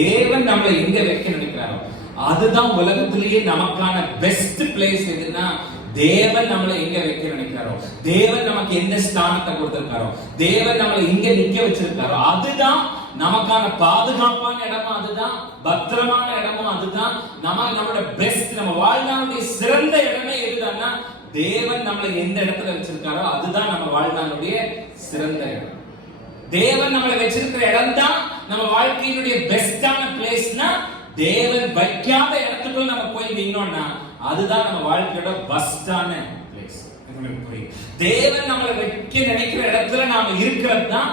தேவன் நம்மளை எங்க வைக்க நினைக்கிறாரோ அதுதான் உலகத்திலேயே நமக்கான பெஸ்ட் பிளேஸ். எதுனா தேவன் நம்மளை எங்க வைக்க நினைக்கிறாரோ, தேவன் நமக்கு எந்த ஸ்தானத்தை கொடுத்திருக்காரோ, தேவன் நம்மளை எங்க நிக்க வச்சிருக்காரோ அதுதான் நமக்கான பாதுகாப்பான இடமும் அதுதான், பத்திரமான இடமும் அதுதான், நம்மளோட பெஸ்ட், நம்ம வாழ்நாளுடைய சிறந்த இடமே எதுதான்னா தேவன் நம்மளை எந்த இடத்துல வச்சிருக்காரோ அதுதான் நம்ம வாழ்நாளுடைய சிறந்த இடம். தேவன் நம்மளை வச்சிருக்கிற இடம் தான் நம்ம வாழ்க்கையினுடைய பெஸ்டான பிளேஸ்னா, தேவன் வைக்காத இடத்துக்குள்ள நம்ம போய் நின்னோம்னா அதுதான் நம்ம வாழ்க்கையோட பெஸ்டான பிளேஸ். தேவன் நம்மளை வைக்க நினைக்கிற இடத்துல நாம இருக்கிறது தான்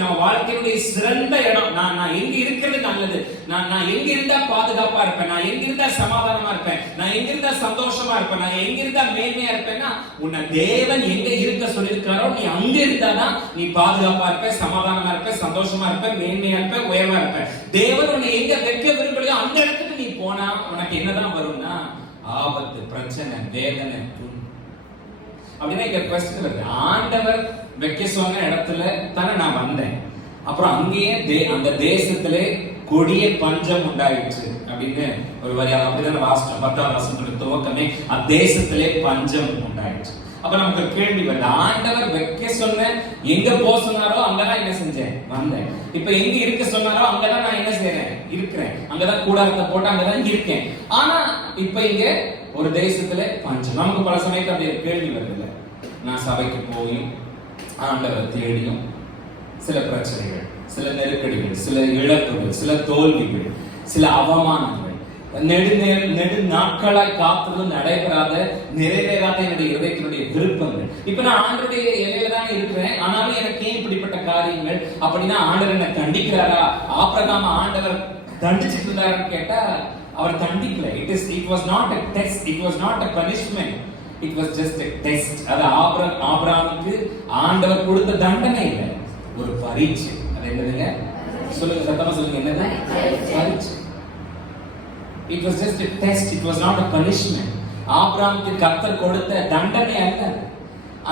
நம்ம வாழ்க்கையுடைய சிறந்த இடம். நான் எங்க இருக்கிறது நல்லது, நான் எங்க இருந்தா பாதுகாப்பா இருப்பேன், நான் எங்க இருந்தா சமாதானமா இருப்பேன், நான் எங்க இருந்தா சந்தோஷமா இருப்பேன், நான் எங்க இருந்தா மேன்மையா இருப்பேன்னா உன்னை தேவன் எங்க இருக்க சொல்லியிருக்காரோ நீ அங்க இருந்தாதான் நீ பாதுகாப்பா இருப்ப, சமாதானமா இருப்ப, சந்தோஷமா இருப்ப, மேன்மையா இருப்ப, உயர்வா இருப்ப. தேவன் உன்னை எங்க வைக்க விரும்பலையோ அந்த இடத்துக்கு நீ போனா உனக்கு என்னதான் வரும்னா ஆபத்து, பிரச்சனை, வேதனை. அப்படின்னா இங்க கொஸ்டின் வருது, ஆண்டவர் வைக்க சொன்ன இடத்துல தானே நான் வந்தேன், அப்புறம் அங்கேயே அந்த தேசத்திலே கொடிய பஞ்சம் உண்டாயிடுச்சு அப்படின்னு ஒரு வரி அப்படிதான் வாசிச்சோம். 10ஆம் வசனத்தோட துவக்கமே அத்தேசத்திலே பஞ்சம் உண்டாயிடுச்சு. அப்ப நமக்கு கேள்வி வருது, ஆண்டவர் வைக்க சொன்ன எங்க போக சொன்னாரோ அங்கதான் என்ன செஞ்சேன், வந்தேன். இப்ப எங்க இருக்க சொன்னாரோ அங்கதான் நான் என்ன செய்யறேன், இருக்கிறேன். அங்கதான் கூடாரத்தை போட்டு அங்கதான் இருக்கேன். ஆனா இப்ப இங்க ஒரு தேசத்துல பஞ்சம். நமக்கு பல சமயத்துல அப்படி கேள்வி வருது, நான் சபைக்கு போயும் ஆண்டவரை தேடியும் சில பிரச்சனைகள், சில நெருக்கடிகள், சில இழப்புகள், சில தோல்விகள், சில அவமானங்கள், நெடு நாட்களாய் காத்ததும் நடைபெறாத நிறைவேறாத என்னுடைய இதயத்தினுடைய விருப்பங்கள். இப்ப நான் ஆண்டருடைய எல்லையில தான் இருக்கிறேன், ஆனாலும் எனக்கு ஏன் இப்படிப்பட்ட காரியங்கள்? அப்படின்னா ஆண்டவர் என்ன தண்டிக்கிறாரா? ஆபிரகாம் ஆண்டவர் தண்டிச்சிட்டு இருந்தாருன்னு கேட்டா அவர் தண்டிக்கல. It was not a test, it was not a punishment, it was just a test. அது ஆபிரகாமுக்கு ஆண்டவர் கொடுத்த தண்டனை இல்லை, ஒரு பரீட்சை. அது என்னதுங்க சொல்லுங்க, சத்தமா சொல்லுங்க, என்னது பரீட்சை. It was just a test, it was not a punishment. ஆபிரகாமுக்கு கர்த்தர் கொடுத்த தண்டனை அல்ல.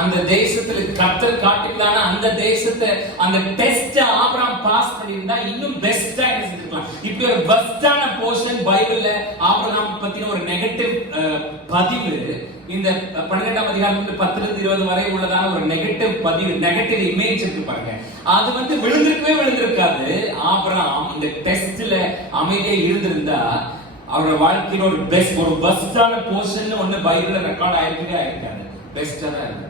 அந்த தேசத்துல கர்த்தர் காட்டினான அந்த தேசத்தை அந்த டெஸ்ட் ஆபிரகாம் பாஸ் பண்ணிருந்தா இன்னும் பெஸ்டா இருந்திருக்கலாம். இப்படி ஒரு பெஸ்டான போர்ஷன் பைபிள்ல ஆபிரகாம் பத்தின ஒரு நெகட்டிவ் பதிவு இந்த 12ஆம் அதிகாரத்துல 10-20 வரை உள்ளதான ஒரு நெகட்டிவ் பதிவு, நெகட்டிவ் இமேஜ் இருக்கு பாருங்க. அது விழுந்திருக்காது. ஆபிரகாம் இந்த டெஸ்ட்ல அமைதியா இருந்திருந்தா அவரோட வாழ்க்கையில ஒரு பெஸ்டான போர்ஷன் ஒண்ணு பைபிள்ல ரெக்கார்ட் ஆயிருக்காது, பெஸ்டா தான் இருக்கு.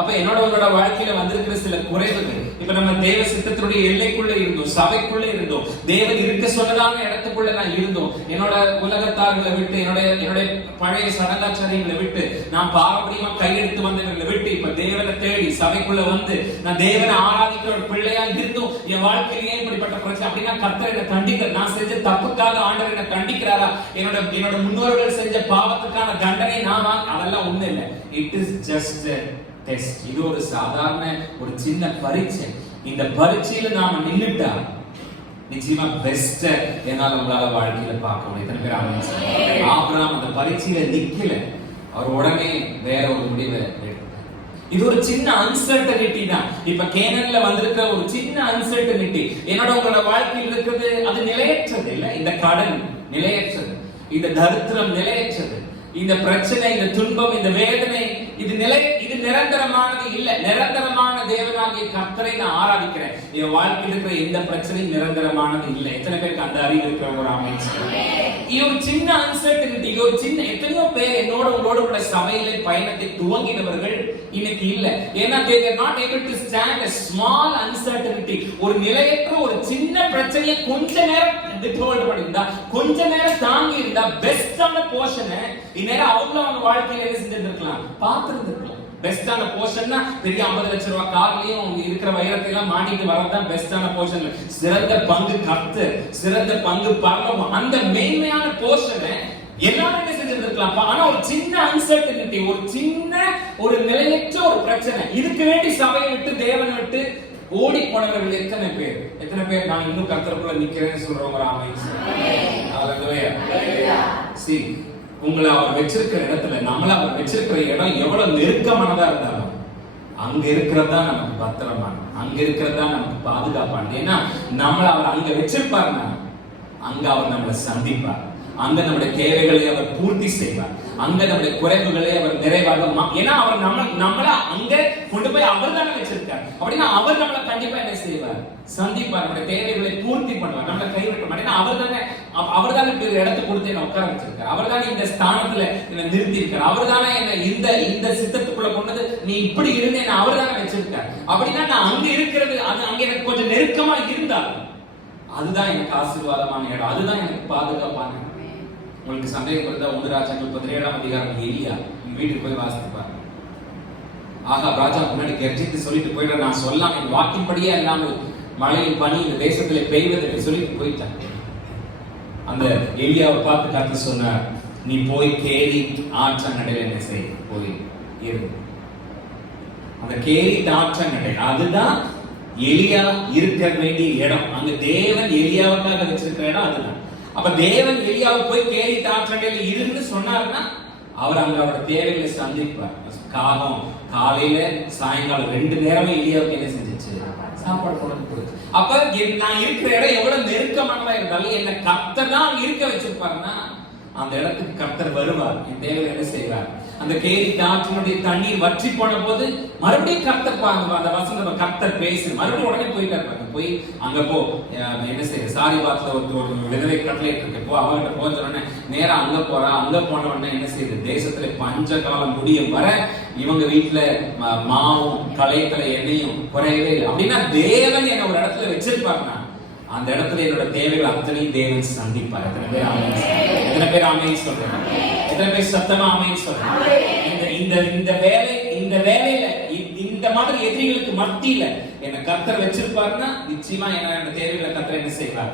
அப்ப என்னோட உங்களோட வாழ்க்கையில வந்திருக்கிற சில குறைவுகள், இப்ப நம்ம தேவ சித்தத்தினுடைய எல்லைக்குள்ள இருந்தோம், சபைக்குள்ள இருந்தோம், தேவன் இருக்க சொன்னதான இடத்துக்குள்ள நான் இருந்தோம். என்னோட உலகத்தார்களை விட்டு, என்னோட பழைய சடங்காச்சாரியங்களை விட்டு, நான் பாரம்பரியமா கையெடுத்து வந்தவர்களை விட்டு இப்ப தேவனை தேடி சபைக்குள்ள வந்து நான் தேவனை ஆராதிக்கிற ஒரு பிள்ளையா இருந்தோம். என் வாழ்க்கையிலேயே இப்படிப்பட்ட பிரச்சனை அப்படின்னா கர்த்தர் என்ன கண்டிக்கிற, நான் செஞ்ச தப்புக்காக ஆண்டவர் என்ன கண்டிக்கிறாரா? என்னோட முன்னோர்கள் செஞ்ச பாவத்துக்கான தண்டனை நான் அதெல்லாம் ஒண்ணு இல்லை. It is just test. இது ஒரு சாதாரண ஒரு சின்ன பரீட்சை. இந்த பரீட்சையில நாம நின்னுட்டா நிச்சயமா பெஸ்ட் என்னால உங்களால வாழ்க்கையில பார்க்க முடியும். எத்தனை பேர் ஆமென் சொல்லுங்க? ஆபிரகாம் அந்த பரீட்சையில நிக்கல, அவர் உடனே வேற ஒரு முடிவை எடுத்தார். இது ஒரு சின்ன அன்சர்டனிட்டி தான். இப்ப கேனன்ல வந்திருக்கிற ஒரு சின்ன அன்சர்டனிட்டி என்னோட உங்களோட வாழ்க்கையில் இருக்கிறது, அது நிலையற்றது இல்ல. இந்த கடன் நிலையற்றது, இந்த தரித்திரம் நிலையற்றது, இந்த பிரச்சனை, இந்த துன்பம், இந்த வேதனை, இது நிரந்தரமானது இல்ல. நிரந்தரமான தேவனாகிய கர்த்தரை நான் ஆராதிக்கிறேன். என் வாழ்க்கையில் இருக்கிற எந்த பிரச்சனையும் நிரந்தரமானது இல்லை. எத்தனை பேருக்கு அந்த அறிவு இருக்கிற ஒரு அமைச்சர்? இது ஒரு சின்ன அன்சர்டனிட்டி, ஒரு சின்ன, எத்தனையோ பேர் என்னோட உங்களோட உள்ள சபையில பயணத்தை துவங்கினவர்கள் இன்னைக்கு இல்ல. ஏன்னா they are not able to stand a small uncertainty. ஒரு நிலையற்ற ஒரு சின்ன பிரச்சனையை கொஞ்ச நேரம் வித்ஹோல்ட் பண்ணிருந்தா, கொஞ்ச நேரம் தாங்கி இருந்தா, பெஸ்டான போர்ஷனை இந்நேரம் அவங்க வாழ்க்கையில என்ன செஞ்சிருக்கலாம், பார்த்திருந்திருக்கலாம். பெஸ்டான போர்ஷன்னா பெரிய 50 லட்சம் ரூபாய் கார்லயும் இருக்கிற வைரத்தை எல்லாம் மாட்டிட்டு வரதான் பெஸ்டான போர்ஷன். சிறந்த பங்கு கர்த்தர், சிறந்த பங்கு பரலோகம், அந்த மேன்மையான போர்ஷனை எல்லாரும் என்ன செஞ்சிருக்கலாம். ஆனா ஒரு சின்ன அன்சர்டனிட்டி, ஒரு சின்ன ஒரு நிலையற்ற ஒரு பிரச்சனை, இதுக்கு வேண்டி சபையை விட்டு தேவனை விட்டு ஓடி போனவர்கள் எத்தனை பேர்? எத்தனை பேர் நான் இன்னும் கர்த்தருக்குள்ள நிக்கிறேன்னு சொல்றவங்க? See, உங்களை அவர் வச்சிருக்கிற இடத்துல, நம்மள அவர் வச்சிருக்கிற இடம் எவ்வளவு நெருக்கமானதா இருந்தாலும் அங்க இருக்கிறதா நமக்கு பத்திரமான, அங்க இருக்கிறதா நமக்கு பாதுகாப்பான. ஏன்னா நம்மள அவர் அங்க வச்சிருப்பாருன்னா அங்க அவர் நம்மளை சந்திப்பார், அங்க நம்முடைய தேவைகளை அவர் பூர்த்தி செய்வார், அங்க நம்முடைய குறைவுகளை அவர் நிறைவாக, ஏன்னா அவர் நம்மள அங்க கொண்டு போய் அவர் தானே வச்சிருக்கார். அப்படின்னா அவர் நம்மளை கண்டிப்பா என்ன செய்வார், சந்திப்பார், நம்முடைய தேவைகளை பூர்த்தி பண்ணுவார், நம்மளை கைவிட்ட மாட்டேன். அவர் தானே இடத்தை கொடுத்து என்ன உட்கார வச்சிருக்கார், அவர் தானே இந்த ஸ்தானத்துல என்ன நிறுத்தி இருக்கார், அவர் தானே என்ன இந்த சித்தத்துக்குள்ள கொண்டது, நீ இப்படி இருந்து என்ன அவர் தானே வச்சிருக்கார். அப்படின்னா நான் அங்க இருக்கிறது, அது அங்க எனக்கு கொஞ்சம் நெருக்கமா இருந்தாலும் அதுதான் எனக்கு ஆசீர்வாதமான இடம், அதுதான் எனக்கு பாதுகாப்பான இடம். உங்களுக்கு சந்தேகம் இருந்தா 1 ராஜாக்கள் 17ஆம் அதிகாரம் எலியா வீட்டுக்கு போய் வாசிப்பார். ஆகா ராஜா முன்னாடி கர்ஜித்து சொல்லிட்டு போயிட, நான் சொல்லாம் என் வாக்கின்படியே இல்லாமல் மழையும் பனி இந்த தேசத்துல பெய்வதற்கு சொல்லிட்டு போயிட்டான். அந்த எலியாவை பார்த்து கர்த்தர் சொன்னார், நீ போய் கேரி ஆற்றங்கடையில் என்ன செய், போய் இரு. அந்த கேரி ஆற்றங்கடை அதுதான் எலியா இருக்க வேண்டிய இடம். அங்க தேவன் எலியாவுக்காக வச்சிருக்கிற இடம் அதுதான். அப்ப தேவன் எலியாவை போய் கேரி ஆற்றங்கடையில் இருந்து சொன்னார்னா அவர் அங்க அவரோட தேவைகளை சந்திப்பார். காகம் காலையில சாயங்காலம் 2 நேரமே எலியாவுக்கு என்ன செஞ்சிச்சு, சாப்பாடு கொண்டு போச்சு. அப்ப நான் இருக்கிற இடம் எவ்வளவு நெருக்கமானதா இருந்தாலும் என்ன கர்த்தர் தான் இருக்க வச்சிருப்பாருன்னா அந்த இடத்துக்கு கர்த்தர் வருவார், என் தேவையை என்ன செய்வார். அந்த கேரி ஆற்றினுடைய தண்ணீர் வற்றி போன போது மறுபடியும் கர்த்தர் அந்த வசனம் கர்த்தர் பேசு, மறுபடியும் உடனே போயிட்டாரு. போய் அங்க போ, என்ன செய்ய, சாரி பாத்துல ஒரு விதவை கட்டளையிட்டு இருக்கு, போ அவங்கிட்ட போன நேரம் அங்க போறா. அங்க போன உடனே என்ன செய்யுது, தேசத்துல பஞ்ச காலம் முடியும் வர இவங்க வீட்டுல மாவும் களைத்தலை எண்ணெயும் குறையவே இல்லை. அப்படின்னா தேவன் என்ன ஒரு இடத்துல வச்சிருப்பாருன்னா அந்த இடத்துல என்னோட தேவைகள் அத்தனையும் தேவன் சந்திப்பார். எத்தனை பேர் ஆமென் சொல்றேன்? எத்தனை பேர் சத்தமா ஆமென் சொல்றேன்? இந்த வேலையில இந்த மாதிரி எதிரிகளுக்கு மத்தியில என்ன கர்த்தர் வச்சிருப்பாருன்னா நிச்சயமா என்ன தேவைகளை கர்த்தர் என்ன செய்வார்.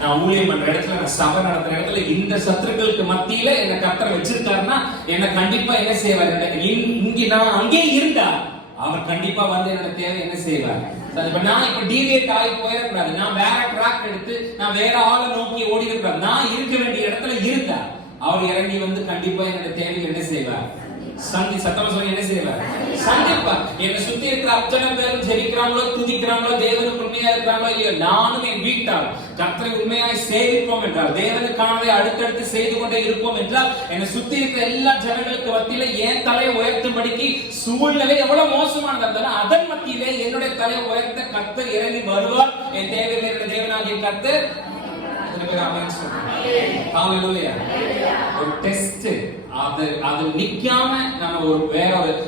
நான் ஊழியம் பண்ற இடத்துல, நான் சபை நடத்துற இடத்துல இந்த சத்துருக்களுக்கு மத்தியில என்ன கர்த்தர் வச்சிருக்காருன்னா என்ன கண்டிப்பா என்ன செய்வார். இங்க நான் அங்கே இருந்தா அவர் கண்டிப்பா வந்து என்னோட தேவை என்ன செய்வார். நான் இப்ப டீவியேட் ஆகி போயிடக்கூடாது, நான் வேற ட்ராக் எடுத்து நான் வேற ஆளை நோக்கி ஓடி இருக்கக்கூடாது. நான் இருக்க வேண்டிய இடத்துல இருந்தா அவர் இறங்கி வந்து கண்டிப்பா என்னோட தேவை என்ன செய்வார், சத்தமா சொல்லி என்ன செய்வார், சந்திப்பார். என்னை சுத்தி இருக்கிற அத்தனை பேரும் ஜெபிக்கிறாங்களோ துதிக்கிறாங்களோ தேவனுக்கு உண்மையா இருக்கிறாங்களோ இல்லையோ, நானும் என் வீட்டார் கர்த்தரை உண்மையாய் சேவிப்போம் என்றால், தேவனுக்கானதை அடுத்தடுத்து செய்து கொண்டே இருப்போம் என்றால், என்னை சுத்தி இருக்கிற எல்லா ஜனங்களுக்கு மத்தியில என் தலையை உயர்த்தும்படிக்கு சூழ்நிலை எவ்வளவு மோசமானதா இருந்தாலும் அதன் மத்தியிலே என்னுடைய தலையை உயர்த்த கர்த்தர் இறங்கி வருவார். என் தேவைகளை தேவனாகிய கர்த்தர் ஒரு டெஸ்ட், அது நிக்காம நம்ம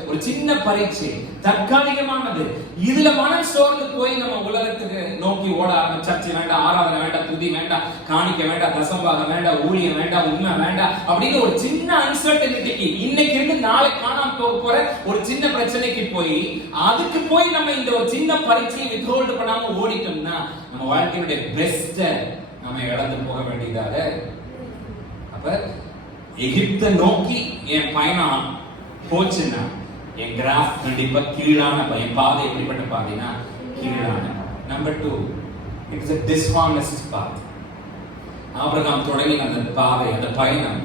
ஒரு சின்ன பரீட்சை தற்காலிகமானது. இதுல மனம் சோர்ந்து போய் நம்ம உலகத்துக்கு நோக்கி ஓட ஆரம்பிச்சாச்சு. வேண்டாம் ஆராதனை வேண்டாம், துதி வேண்டாம், காணிக்க வேண்டாம், தசம்பாகம் வேண்டாம், ஊழியம் வேண்டாம், உண்மை வேண்டாம் அப்படின்னு ஒரு சின்ன அன்சர்டனிட்டிக்கு இன்னைக்கு இருந்து நாளை காணாம போற ஒரு சின்ன பிரச்சனைக்கு போய் அதுக்கு போய் நம்ம இந்த ஒரு சின்ன பரீட்சையை வித்ஹோல்ட் பண்ணாம ஓடிட்டோம்னா நம்ம வாழ்க்கையினுடைய பெஸ்ட நம்ம இழந்து போக வேண்டியதாக. அப்ப எகிப்தை நோக்கி என் பயணம் போச்சுன்னா என் கிராஃப் கண்டிப்பா கீழான என் பாதை எப்படிப்பட்ட பாதைனா கீழான. Number 2, it is a dishonest path. Abraham தொடங்கின அந்த பாதை, அந்த பயணம்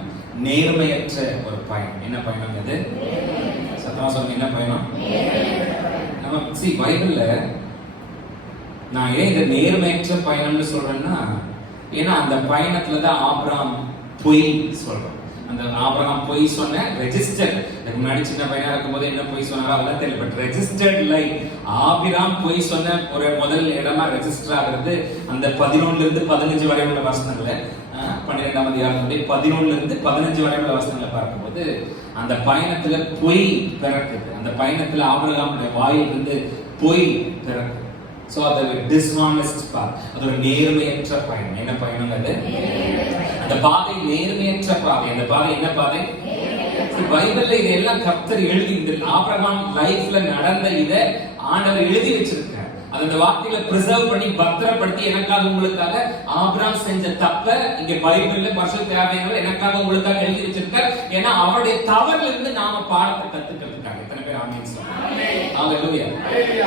நேர்மையற்ற ஒரு பயணம். என்ன பயணம் அது? சத்தமா சொல்லுங்க, என்ன பயணம்? நம்ம பைபிள்ல நான் ஏன் இந்த நேர்மையற்ற பயணம்னு சொல்றேன்னா, ஏன்னா அந்த பயணத்துல தான் ஆபிரகாம் பொய் சொல்றோம். அந்த ஆபிரகாம் பொய் சொன்ன ரெஜிஸ்டர்ட், அதுக்கு முன்னாடி சின்ன பையனா இருக்கும்போது என்ன பொய் சொன்னாரோ அதெல்லாம் தெரியல, பட் ரெஜிஸ்டர்ட் லை ஆபிரகாம் பொய் சொன்ன ஒரு முதல் இடமா ரெஜிஸ்டர் ஆகிறது அந்த 11 இருந்து 15 வரை உள்ள வசனங்களை, 12ஆம் அதிகாரத்துடைய 11 இருந்து 15 வரை உள்ள வசனங்களை பார்க்கும்போது அந்த பயணத்துல பொய் பிறக்குது. அந்த பயணத்துல ஆபிரகாமுடைய வாயிலிருந்து பொய் பிறக்குது. சோ அது டிஸ்ஹானஸ்ட் பாத், அது ஒரு நேர்மையற்ற பயணம். என்ன பயணம் அது? அந்த பாதை நேர்மையற்ற பாதை. அந்த பாதை என்ன பாதை? பைபிள்ல இதெல்லாம் கர்த்தர் எழுதி, இந்த ஆபிரகாம் லைஃப்ல நடந்த இத ஆண்டவர் எழுதி வச்சிருக்கார். அது அந்த வார்த்தையில பிரிசர்வ் பண்ணி பத்திரப்படுத்தி, எனக்காக உங்களுக்காக ஆபிரகாம் செஞ்ச தப்ப இங்க பைபிள்ல பரிசுத்த தேவையானவர் எனக்காக உங்களுக்காக எழுதி வச்சிருக்கார். ஏன்னா அவருடைய தவறுல இருந்து நாம பாடத்தை கத்துக்கிறதுக்காக. எத்தனை பேர் ஆமென் சொல்றாங்க? ஹalleluya.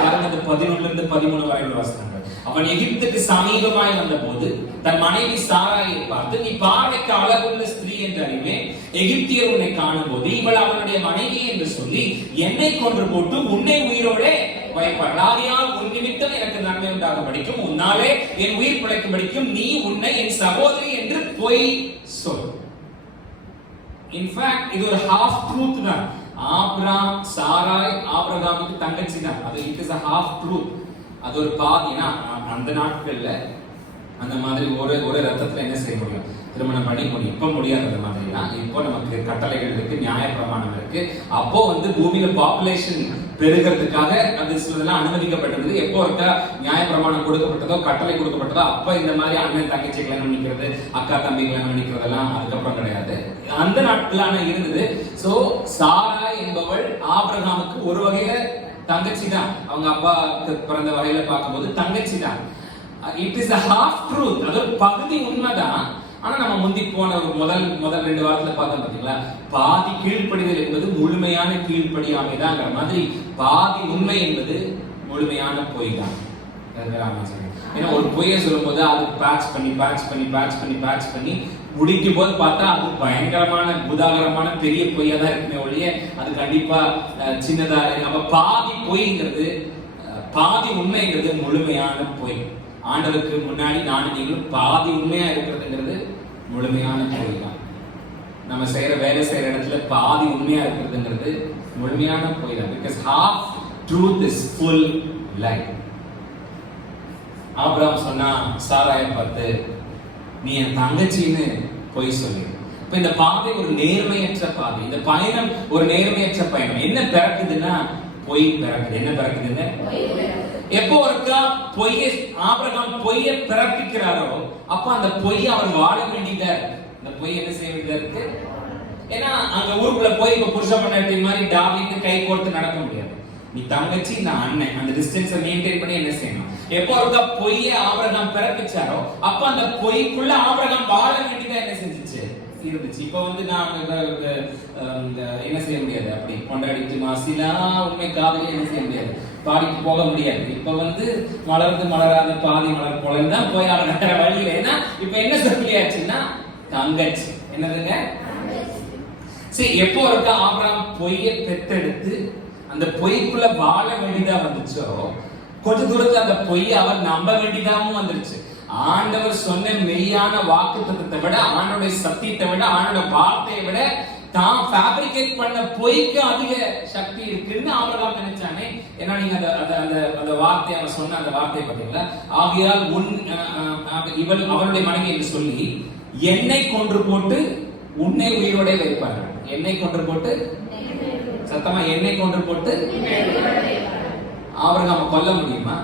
பாருங்க 11 இருந்து 13 வரை உள்ள வசனங்கள். அவன் எகிப்துக்கு சமீபமாய் வந்தபோது தன் மனைவி சாராயை பார்த்து, நீ பார்வைக்கு அழகுள்ள ஸ்திரீ என்று அறிவேன், எகிப்தியர் உன்னை காணும் போது இவள் அவனுடைய மனைவி என்று சொல்லி என்னை கொன்று போட்டு உன்னை உயிரோட வைப்பார்கள். ஆகையால் உன் நிமித்தம் எனக்கு நன்மை உண்டாக படிக்கும், உன்னாலே என் உயிர் பிழைக்க படிக்கும், நீ உன்னை என் சகோதரி என்று பொய் சொல். இன்ஃபேக்ட் இது ஒரு ஹாஃப் ட்ரூத் தான். ஆபிரகாம் சாராய் ஆபிரகாமுக்கு தங்கச்சி தான். அது it is a half truth. அது ஒரு பாதினா அந்த நாட்கள்ல அந்த மாதிரி ஒரு ரத்தத்துல என்ன செய்ய முடியும்? திருமணம் பண்ணி முடியும். இப்ப முடியாது அந்த மாதிரினா. இப்போ நமக்கு கட்டளைகள் இருக்கு, நியாய பிரமாணம் இருக்கு. அப்போ பூமியில பாப்புலேஷன் பெருகிறதுக்காக அது சிலதெல்லாம் அனுமதிக்கப்பட்டது. எப்போ இருக்கா நியாய பிரமாணம் கொடுக்கப்பட்டதோ, கட்டளை கொடுக்கப்பட்டதோ, அப்ப இந்த மாதிரி அண்ணன் தங்கச்சி கல்யாணம் பண்ணிக்கிறது, அக்கா தம்பி கல்யாணம் பண்ணிக்கிறதெல்லாம் அதுக்கப்புறம் கிடையாது. அந்த நாட்களான இருந்தது. சோ சாரா என்பவள் ஆபிரகாமுக்கு ஒரு வகையில தங்கச்சி தான். அவங்க அப்பாவுக்கு பிறந்த வகையில பார்க்கும்போது தங்கச்சி தான். It is a half truth. அது ஒரு பகுதி உண்மைதான். ஆனா நம்ம முந்தி போன ஒரு முதல் 2 வாரத்துல பார்த்தோம் பாத்தீங்களா, பாதி கீழ்ப்படிதல் என்பது முழுமையான கீழ்ப்படியாமை தான்ங்கிற மாதிரி பாதி உண்மை என்பது முழுமையான பொய் தான். ஏன்னா ஒரு பொய்யை சொல்லும் போது அது பேட்ச் பண்ணி முடிக்கும் போது பார்த்தா அது பயங்கரமான புதாகரமான பெரிய பொய்யா தான் இருக்குமே ஒழிய அது கண்டிப்பா சின்னதா. அப்ப பாதி பொய்ங்கிறது, பாதி உண்மைங்கிறது முழுமையான பொய். ஆண்டவருக்கு முன்னாடி நானும் நீங்களும் பாதி உண்மையா இருக்கிறதுங்கிறது முழுமையான பொய் தான். நம்ம வேலை செய்யற இடத்துல பாதி உண்மையா இருக்கிறதுங்கிறது முழுமையான பொய் தான். Because half truth is full lie. Abraham சொன்னா சாராயை பார்த்து, நீ என் தங்கச்சின்னு பொய் சொல்லி. இப்ப இந்த பாதை ஒரு நேர்மையற்ற பாதை. இந்த பயணம் ஒரு நேர்மையற்ற பயணம். என்ன பிறக்குதுன்னா பொய் பிறக்குது. என்ன பிறக்குதுன்னு எப்போ ஒருக்கா ஆபிரகாம் பொய்யை பிறப்பிக்கிறாரோ அப்ப அந்த பொய்யை அவர் வாழ வேண்டியதா இருக்கு. அந்த பொய் என்ன செய்ய வேண்டியதா இருக்கு? ஏன்னா அங்க ஊருக்குள்ள போய் இப்ப புருஷ பண்ணி மாதிரி டாவிட்டு கை கோர்த்து நடக்க முடியாது. நீ தங்கச்சி, நான் அண்ணன், அந்த டிஸ்டன்ஸை மெயின்டைன் பண்ணி என்ன செய்யணும்? எப்போ ஒருக்கா பொய்யை ஆபிரகாம் பிறப்பிச்சாரோ அப்ப அந்த பொய்க்குள்ள ஆபிரகாம் வாழ வேண்டியதா என்ன செஞ்சுச்சு இருந்துச்சு. இப்ப நான் என்ன செய்ய முடியாது, அப்படி கொண்டாடிட்டு மாசிலா உண்மை காதலி என்ன செய்ய முடியாது, பாடிக்கு போக முடியாது. இப்ப மலர்ந்து மலராத பாதி மலர் போலன்னு தான் போய் அவன் வழியில. ஏன்னா இப்ப என்ன சொல்லியாச்சுன்னா தங்கச்சி. என்னதுங்க? சரி, எப்போ இருக்கா ஆபிரகாம் பொய்யை பெற்றெடுத்து அந்த பொய்க்குள்ள வாழ வேண்டியதா வந்துச்சோ, கொஞ்ச தூரத்துல அந்த பொய்யை அவர் நம்ப வேண்டியதாகவும் வந்துருச்சு. ஆண்டவர் சொன்ன மெய்யான வாக்குத்தத்தத்தை விட, ஆண்டோட சத்தியத்தை விட, ஆண்டோட வார்த்தையை விட தான் ஃபேப்ரிகேட் பண்ண பொய்க்கு அதிக சக்தி இருக்குன்னு ஆபிரகாம் நினைச்சானே. ஏன்னா நீங்க அந்த வார்த்தை அவன் சொன்ன அந்த வார்த்தையை பார்த்தீங்களா? ஆகையால் இவள் அவனுடைய மனைவி என்று சொல்லி என்னை கொன்று போட்டு உன்னை உயிரோட வைப்பார்கள். என்னை கொன்று போட்டு, சத்தமா என்னை கொன்று போட்டு ஆபிரகாம் கொல்ல முடியுமா?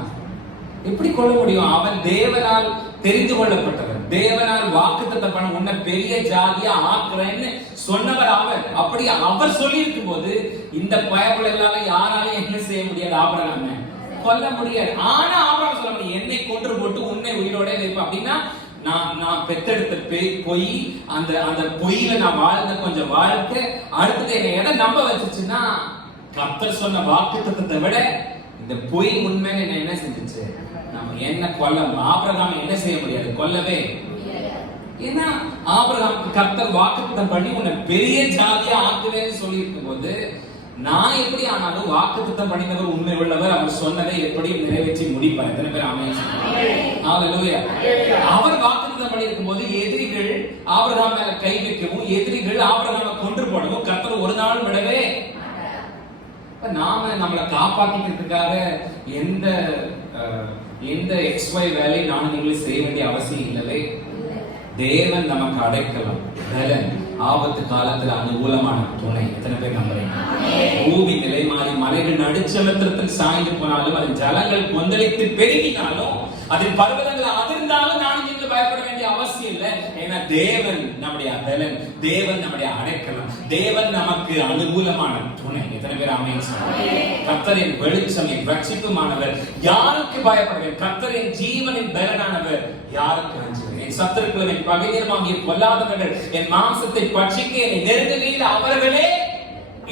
எப்படி கொல்ல முடியும்? அவன் தேவனால் தெரிந்து கொள்ளப்பட்டவர், தேவனால் வாக்குத்தத்தம் பண்ண உன்னை பெரிய ஜாதியா ஆக்குறேன்னு சொன்னவர் அவர். அப்படி அவர் சொல்லி இருக்கும் போது இந்த பயப்படலால யாராலையும் என்ன செய்ய முடியாது? ஆபிரகாமை கொல்ல முடியாது. ஆனா ஆபிரகாம் சொல்ல முடியும், என்னை கொன்று போட்டு உன்னை உயிரோட வைப்பேன். அப்படின்னா நான் பெத்தெடுத்த பொய், அந்த பொய்யில நான் வாழ்ந்த கொஞ்சம் வாழ்க்கை அடுத்தது என்னை எதை நம்ப வச்சுச்சுன்னா, கர்த்தர் சொன்ன வாக்குத்தத்தத்தை விட இந்த பொய் உண்மைன்னு என்ன செஞ்சுச்சு? நம்ம என்ன கொல்ல, ஆபிரகாம் என்ன செய்ய முடியாது, கொல்லவே. ஏன்னா ஆபிரகாம் கர்த்தர் வாக்குத்தத்தம் பண்ணி உன்னை பெரிய ஜாதியா ஆக்குவேன்னு சொல்லி இருக்கும் போது நான் எப்படி ஆனாலும் வாக்குத்தத்தம் பண்ணினவர் உண்மை உள்ளவர், அவர் சொன்னதை எப்படியும் நிறைவேற்றி முடிப்பார். எத்தனை பேர் ஆமென் சொல்றாங்க? ஹalleluya. அவர் வாக்குத்தத்தம் பண்ணியிருக்கும் போது எதிரிகள் ஆபிரகாம் மேல கை வைக்கவும், எதிரிகள் ஆபிரகாமை கொன்று போடவும் கர்த்தர் ஒரு நாள் விடவே. நாம நம்மளை காப்பாத்திக்கிறதுக்காக எந்த XY வேலை நானும் நீங்களும் செய்ய வேண்டிய அவசியம் இல்லவே. தேவன் நமக்கு அடைக்கலம், பலன், ஆபத்து காலத்துல அனுகூலமான துணை. எத்தனை பேர் நம்புறீங்க? பூமி நிலை மாறி மலைகள் நடுச்சமத்திரத்தில் சாய்ந்து போனாலும், அதன் ஜலங்கள் கொந்தளித்து பெருகினாலும், அதன் பர்வதங்கள் அதிர்ந்தாலும் நானும் நீங்கள் பயப்பட வேண்டிய அவசியம் இல்லை. ஏன்னா தேவன் நம்முடைய பலன், தேவன் நம்முடைய அடைக்கலம், தேவன் நமக்கு அனுகூலமான துணை. எத்தனை பேர் ஆமென் சொல்றாங்க? கர்த்தரின் வெளிச்சம், ரட்சிப்புமானவர், யாருக்கு பயப்படுவேன்? கர்த்தரின் ஜீவனின் பலனானவர், யாருக்கு அஞ்சுவேன்? என் சத்துருக்களும் என் பகைஞருமாகிய பொல்லாதவர்கள் என் மாம்சத்தை பட்சிக்க என்னை நெருங்குகையில் அவர்களே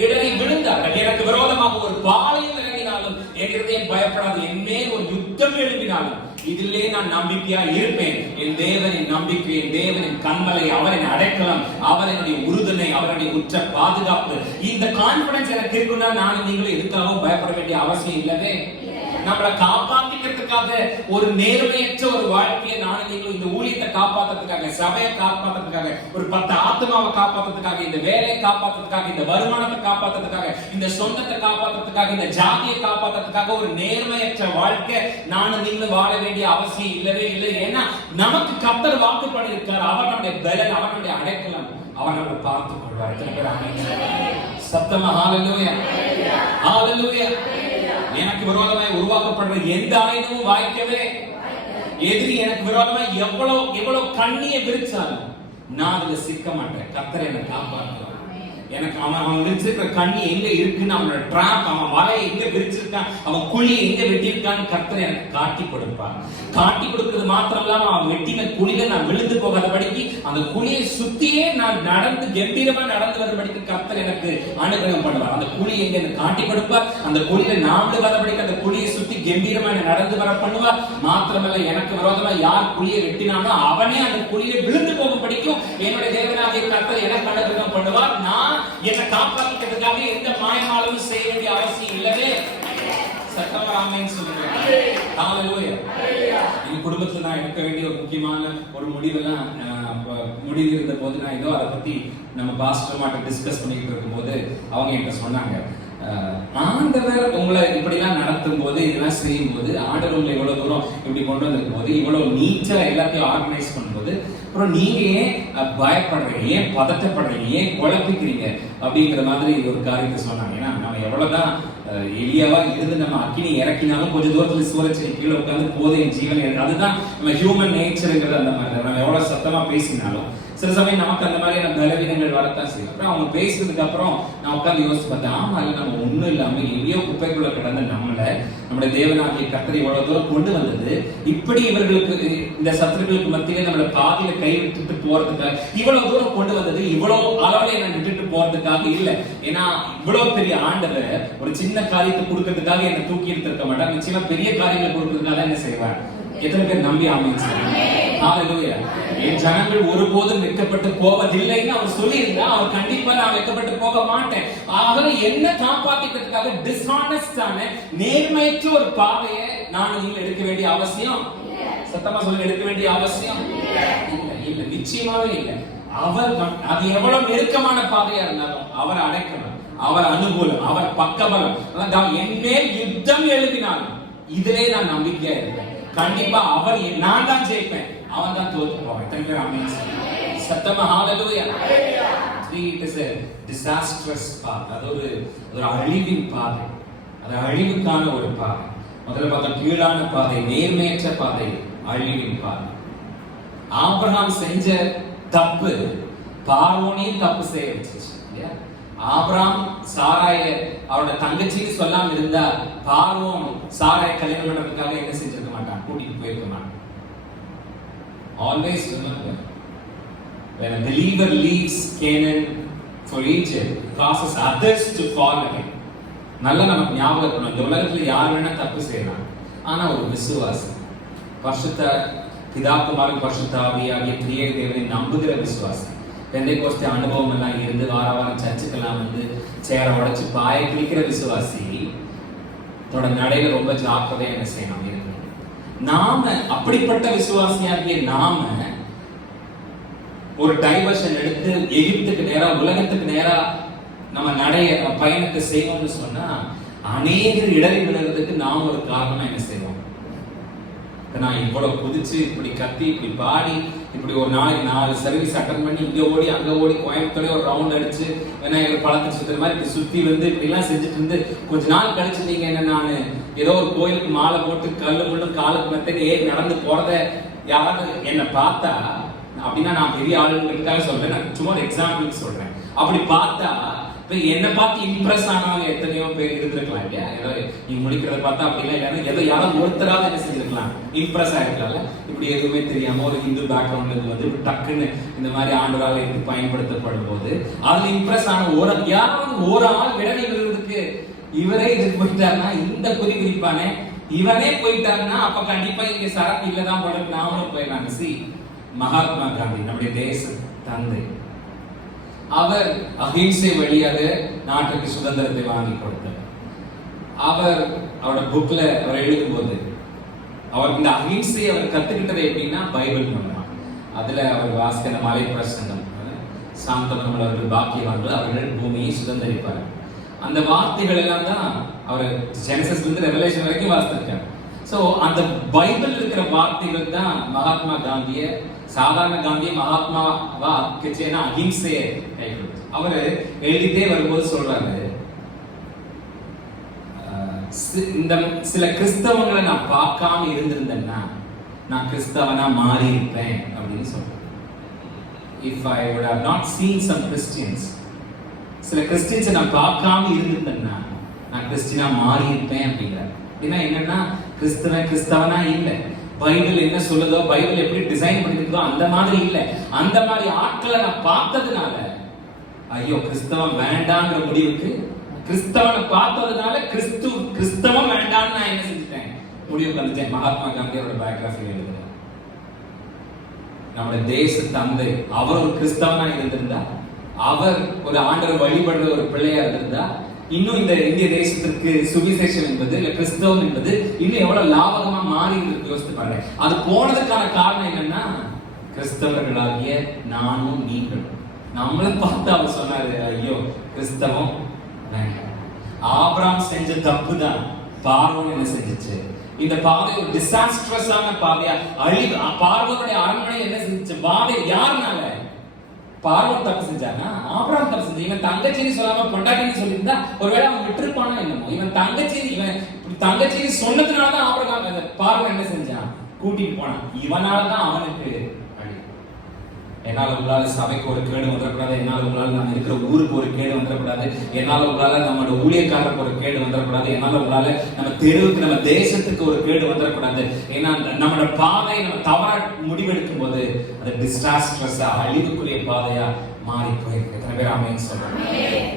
இடறி விழுந்தார்கள். எனக்கு விரோதமாக ஒரு பாளையம் இறங்கினாலும் என் இருதயம் பயப்படாது. என் மேல் ஒரு யுத்தம் எழுப்பினாலும் இதிலே நான் நம்பிக்கையா இருப்பேன். என் தேவனின் நம்பிக்கை, என் தேவனின் கண்மலை, அவரின் அடைக்கலம், அவருடைய உறுதுணை, அவருடைய உற்ற பாதுகாப்பு. இந்த கான்பிடன்ஸ் எனக்கு இருக்குன்னா நானும் நீங்களும் எதுக்காகவும் பயப்பட வேண்டிய அவசியம் இல்லவே. நம்மளை காப்பாத்திக்கிறதுக்காக ஒரு நேர்மையற்ற ஒரு வாழ்க்கையை நானும் நீங்களும், இந்த ஊழியத்தை காப்பாத்துறதுக்காக, சபையை காப்பாத்துறதுக்காக, ஒரு 10 ஆத்மாவை காப்பாத்துறதுக்காக, இந்த வேலையை காப்பாத்துறதுக்காக, இந்த வருமானத்தை காப்பாத்துறதுக்காக, இந்த சொந்தத்தை காப்பாத்துறதுக்காக, இந்த ஜாதியை காப்பாத்துறதுக்காக ஒரு நேர்மையற்ற வாழ்க்கை நானும் நீங்களும் வாழ வேண்டிய அவசியம் இல்லவே இல்லை. ஏன்னா நமக்கு கர்த்தர் வாக்கு பண்ணியிருக்கார். அவர் நம்முடைய பலன், அவர் நம்முடைய அடைக்கலம், அவர் நம்மை பார்த்துக் கொள்வார். எத்தனை பேர் ஆமென்? சத்தமா ஹalleluya, ஹalleluya. எனக்கு விரோதமாய் உருவாக்கப்படுற எந்த ஆயுதமும் வாய்க்கவே. எதிரி எனக்கு விரோதமாய் எவ்வளவு கண்ணியை விரிச்சாலும் நான் அதுல சிக்க மாட்டேன். கர்த்தர் என்னை காப்பாற்றுவார். எனக்கு அவன் விரிச்சிருக்கிற கண்ணி எங்க இருக்குன்னு, அவனோட டிராப், அவன் வலையை எங்க விரிச்சிருக்கான், அவன் குழியை எங்க வெட்டியிருக்கான்னு கர்த்தர் எனக்கு காட்டி கொடுப்பான். காட்டி கொடுக்கிறது மாத்திரம் இல்லாம அவன் வெட்டின குழியில நான் விழுந்து போகாதபடிக்கு, அந்த குழியை சுத்தியே நான் நடந்து கம்பீரமா நடந்து வரும்படிக்கு கர்த்தர் எனக்கு அனுகிரகம் பண்ணுவார். அந்த குழி எங்க எனக்கு காட்டி கொடுப்பார். அந்த குழியில நான் விழுகாதபடிக்கு அந்த குழியை சுத்தி கம்பீரமா நடந்து வர பண்ணுவார். மாத்திரமல்ல, எனக்கு விரோதமா யார் குழியை வெட்டினானோ அவனே அந்த குழியை விழுந்து போகும் படிக்கும் என்னுடைய தேவனாகிய கர்த்தர் எனக்கு அனுகிரகம் பண்ணுவார். நான் என்னை காப்பாற்றுவதற்காக எந்த மாயமாலும் செய்ய வேண்டிய அவசியம் இல்லவே. சத்தமா ஆமென் சொல்லுங்க. ஹalleluya. என் குடும்பத்துல நான் எடுக்க வேண்டிய ஒரு முக்கியமான ஒரு முடிவெல்லாம் முடிவு இருந்த போது நான் ஏதோ அதை பத்தி நம்ம பாஸ்டர் மாட்ட டிஸ்கஸ் பண்ணிட்டு இருக்கும் போது அவங்க என்கிட்ட சொன்னாங்க, ஆண்டவர் உங்களை இப்படிலாம் நடத்தும் போது, இதெல்லாம் செய்யும் போது, ஆண்டவர் உங்களை இவ்வளவு தூரம் இப்படி கொண்டு வந்திருக்கும் போது, இவ்வளவு நீட்டா எல்லாத்தையும் ஆர்கனைஸ் பண்ணும்போது, அப்புறம் நீங்க ஏன் பயப்படுறீங்க, ஏன் பதட்டப்படுறீங்க, ஏன் குழப்பிக்கிறீங்க அப்படிங்கிற மாதிரி ஒரு காரியத்தை சொன்னாங்க. ஏன்னா நம்ம எவ்வளவுதான் எளியாவா இருந்து நம்ம அக்கினி இறக்கினாலும் கொஞ்சம் தூரத்துல சூரச்சை கீழே உட்காந்து போதும் என் ஜீவன், அதுதான் நம்ம ஹியூமன் நேச்சருங்கிறது. அந்த மாதிரி நம்ம எவ்வளவு சத்தமா பேசினாலும் சில சமயம் நமக்கு அந்த மாதிரியான பலவீனங்கள் வரத்தான் செய்யும். அப்புறம் அவங்க பேசுறதுக்கு அப்புறம் நான் உட்காந்து யோசிச்சு பார்த்தேன், ஆமா இல்லை, நம்ம ஒண்ணும் இல்லாம எங்கேயோ குப்பைக்குள்ள கிடந்த நம்முடைய தேவனாகிய கர்த்தர் இவ்வளவு தூரம் கொண்டு வந்தது, இப்படி இவர்களுக்கு இந்த சத்துருக்களுக்கு மத்தியிலே நம்மளை பாதியில கை விட்டுட்டு போறதுக்காக இவ்வளவு தூரம் கொண்டு வந்தது, இவ்வளவு அளவுல என்ன விட்டுட்டு போறதுக்காக இல்ல. ஏன்னா இவ்வளவு பெரிய ஆண்டவர் ஒரு சின்ன காரியத்தை கொடுக்கறதுக்காக என்ன தூக்கி எடுத்திருக்க மாட்டார். நிச்சயமா பெரிய காரியங்களை கொடுக்கறதுக்காக என்ன செய்வார்? எத்தனை பேர் நம்பி ஆமென் சொல்லுங்க? ஹalleluya. என் ஜனங்கள் ஒருபோதும் வெட்கப்பட்டு போவதில்லைன்னு அவர் சொல்லியிருந்தா, அவர் கண்டிப்பா நான் வெட்கப்பட்டு போக மாட்டேன். ஆகவே என்ன காப்பாத்திக்கிறதுக்காக டிஸ்ஹானஸ்டான நேர்மையற்ற ஒரு பாதையை நான் நீங்கள் எடுக்க வேண்டிய அவசியம், சத்தமா சொல்லுங்க, எடுக்க வேண்டிய அவசியம் இல்ல, நிச்சயமாவே இல்லை. அவர் அது எவ்வளவு நெருக்கமான பாதையா இருந்தாலும் அவர் அடைக்கணும், அவர் அனுகூலம், அவர் பக்கபலம். என் மேல் யுத்தம் எழுப்பினாலும் இதிலே நான் நம்பிக்கையா இருப்பேன். கண்டிப்பா அவர், நான் தான் ஜெயிப்பேன், அவன் தான் தோத்து போவான். எத்தனை பேர் ஆமென் சொல்லுங்க? சத்தமா ஹalleluya. It is a disastrous path. அது ஒரு அழிவின் பாதை, அது அழிவுக்கான ஒரு பாதை. முதல்ல பார்த்தா கீழான பாதை, நேர்மையற்ற பாதை, அழிவின் பாதை. ஆபிரகாம் செஞ்ச தப்பு பார்வோனையும் தப்பு செய்ய வச்சிருச்சு. ஆபிரகாம் சாராய அவரோட தங்கச்சிக்கு சொல்லாம இருந்தா பார்வோன் சாராய கல்யாணம் பண்றதுக்காக என்ன செஞ்சிருக்க மாட்டான், கூட்டிட்டு போயிருக்க மாட்டான். Always remember, when a believer leaves Canaan for Egypt, causes others to fall again. நல்ல நமக்கு ஞாபகம் இருக்கணும், இந்த உலகத்துல யார் வேணா தப்பு செய்யலாம், ஆனா ஒரு விசுவாசி, பரிசுத்த பிதாகுமாரன் பரிசுத்த ஆவியாகிய திரியேக தேவனை நம்புகிற விசுவாசி, பெந்தைகோஸ்தே அனுபவம் எல்லாம் இருந்து வாரம் சர்ச்சுக்கெல்லாம் வந்து சேர உடைச்சு பாய கிழிக்கிற விசுவாசி தோட நடையில ரொம்ப ஜாக்கிரதையா என்ன செய்யணும் இருக்கணும். நாம அப்படிப்பட்ட விசுவாசியாகிய நாம ஒரு டைவர்ஷன் எடுத்து எகிப்துக்கு நேரா உலகத்துக்கு நேரா நம்ம நடைய பயணத்தை செய்வோம்னு சொன்னா அநேக இடறி விழுறதுக்கு நாம் ஒரு காரணமா என்ன செய்வோம். நான் இவ்வளவு குதிச்சு இப்படி கத்தி இப்படி பாடி இப்படி ஒரு நாளைக்கு 4 சர்வீஸ் அட்டன் பண்ணி இங்க ஓடி அங்க ஓடி கோயம்புத்தூரே ஒரு ரவுண்ட் அடிச்சு விநாயகர் பழத்தை சுத்துற மாதிரி இப்படி சுத்தி வந்து இப்படி எல்லாம் செஞ்சுட்டு இருந்து கொஞ்ச நாள் கழிச்சு நீங்க என்ன நான் ஏதோ ஒரு கோயிலுக்கு மாலை போட்டு கல்லு முள்ளும் காலுக்கு மெத்தக்கு ஏறி நடந்து போறத யாராவது என்ன பார்த்தா அப்படின்னா நான் பெரிய ஆளுங்களுக்காக சொல்றேன், நான் சும்மா ஒரு எக்ஸாம்பிளுக்கு சொல்றேன். அப்படி பார்த்தா இப்ப என்ன பார்த்து இம்ப்ரெஸ் ஆனவங்க எத்தனையோ பேர் இருந்திருக்கலாம் இல்லையா. ஏதோ நீ முடிக்கிறத பார்த்தா அப்படிலாம் இல்லைன்னா ஏதோ யாரும் ஒருத்தராவது என்ன செஞ்சிருக்கலாம், இம்ப்ரெஸ் ஆயிருக்கலாம்ல. இப்படி எதுவுமே தெரியாம ஒரு ஹிந்து பேக்ரவுண்ட்ல இருந்து வந்து டக்குன்னு இந்த மாதிரி ஆண்டவரால் எடுத்து பயன்படுத்தப்படும் போது அதுல இம்ப்ரெஸ் ஆன யாராவது ஒரு ஆள் விடலை விடுறதுக்கு இவரே இது போயிட்டாருன்னா, இந்த குறிப்பானே இவனே போயிட்டாருன்னா அப்ப கண்டிப்பா இங்க சரக்கு இல்லதான் போல நாமளும் போயிடலாம். சி, மகாத்மா காந்தி நம்முடைய தேச தந்தை, அவர் அகிம்சை வழியாக நாட்டுக்கு சுதந்திரத்தை வாங்கி கொடுத்தார். அவரோட புக்ல அவர் எழுதும் போது அவர் இந்த அகிம்சை அவர் கத்துக்கிட்டது எப்படின்னா பைபிள் மூலமா. அதுல அவர் வாசிக்கிற மலை பிரசங்கம், சாந்தமர்கள் பாக்கியவான்கள் அவர்கள் பூமியை சுதந்திரிப்பார், அந்த வார்த்தைகள் எல்லாம் தான் அவர் ஜெனசிஸ்ல இருந்து ரெவலேஷன் வரைக்கும் வாசித்திருக்கார். சோ அந்த பைபிள் இருக்கிற வார்த்தைகள் தான் மகாத்மா காந்திய, சாதாரண காந்திய மகாத்மாவா ஆக்கிச்சேன்னா அகிம்சையை கை கொடுத்து அவரு எழுதிட்டே வரும்போது சொல்றாரு, இந்த சில கிறிஸ்தவங்களை நான் பார்க்காம இருந்திருந்தேன்னா நான் கிறிஸ்தவனா மாறி இருப்பேன் அப்படின்னு சொல்றேன். If I would have not seen some Christians, சில கிறிஸ்டியன்ஸை நான் பார்க்காம இருந்திருந்தேன்னா நான் கிறிஸ்டியனா மாறி இருப்பேன் அப்படிங்கிறார். அப்படின்னா என்னன்னா கிறிஸ்தவனா இல்லை, பைபிள் என்ன சொல்லுதோ பைபிள் எப்படி டிசைன் பண்ணிருக்கோ அந்த மாதிரி இல்லை. அந்த மாதிரி ஆட்களை நான் பார்த்ததுனால ஐயோ கிறிஸ்தவம் வேண்டாங்கிற முடிவுக்கு, கிறிஸ்தவனை பார்த்ததுனால கிறிஸ்தவம் வேண்டாம்னு நான் என்ன செஞ்சுட்டேன், முடிவுக்கு வந்துட்டேன். மகாத்மா காந்தியோட பயோகிராஃபி எழுதுறேன். நம்முடைய தேச தந்தை அவர் ஒரு கிறிஸ்தவனா இருந்திருந்தா, அவர் ஒரு ஆண்டவர் வழிபடுற ஒரு பிள்ளையா இருந்திருந்தா, இன்னும் இந்த இந்திய தேசத்திற்கு சுவிசேஷம் என்பது இல்ல கிறிஸ்தவம் என்பது இன்னும் எவ்வளவு லாபகமா மாறி இருக்கு யோசித்து பாருங்க. அது போனதுக்கான காரணம் என்னன்னா கிறிஸ்தவர்களாகிய நானும் நீங்களும் நம்மளை பார்த்து அவர் சொன்னாரு, ஐயோ கிறிஸ்தவம் வேண்டாம். ஆபிரகாம் செஞ்ச தப்பு தான் பார்வோன் என்ன செஞ்சிச்சு, இந்த பாதை ஒரு டிசாஸ்ட்ரஸான பாதையா அழிவு. பார்வோனுடைய அரண்மனை என்ன செஞ்சிச்சு, பாதை யாருனால, பார்வோன் தப்பு செஞ்சானா, ஆபிரகாம் தப்பு செஞ்சா. இவன் தங்கச்சின்னு சொல்லாம பொண்டாட்டின்னு சொல்லியிருந்தா ஒருவேளை அவன் விட்டுருப்பானா என்னமோ. இவன் தங்கச்சின்னு சொன்னதுனாலதான் ஆபிரகாம் பார்வோன் என்ன செஞ்சான், கூட்டிட்டு போனான். இவனாலதான் அவனுக்கு என்னால உங்களால சபைக்கு ஒரு கேடு வந்துடக்கூடாது, என்னால உங்களால நம்ம இருக்கிற ஊருக்கு ஒரு கேடு வந்துடக்கூடாது, என்னால உங்களால நம்மளோட ஊழியக்காரருக்கு ஒரு கேடு வந்துடக்கூடாது, என்னால உங்களால நம்ம தெருவுக்கு நம்ம தேசத்துக்கு ஒரு கேடு வந்துடக்கூடாது. ஏன்னா நம்மளோட பாதை நம்ம தவறா முடிவெடுக்கும் போது அது டிசாஸ்ட்ரஸா அழிவுக்குரிய பாதையா மாறி போயிருக்கு. எத்தனை பேர் ஆமென் சொல்றாங்க?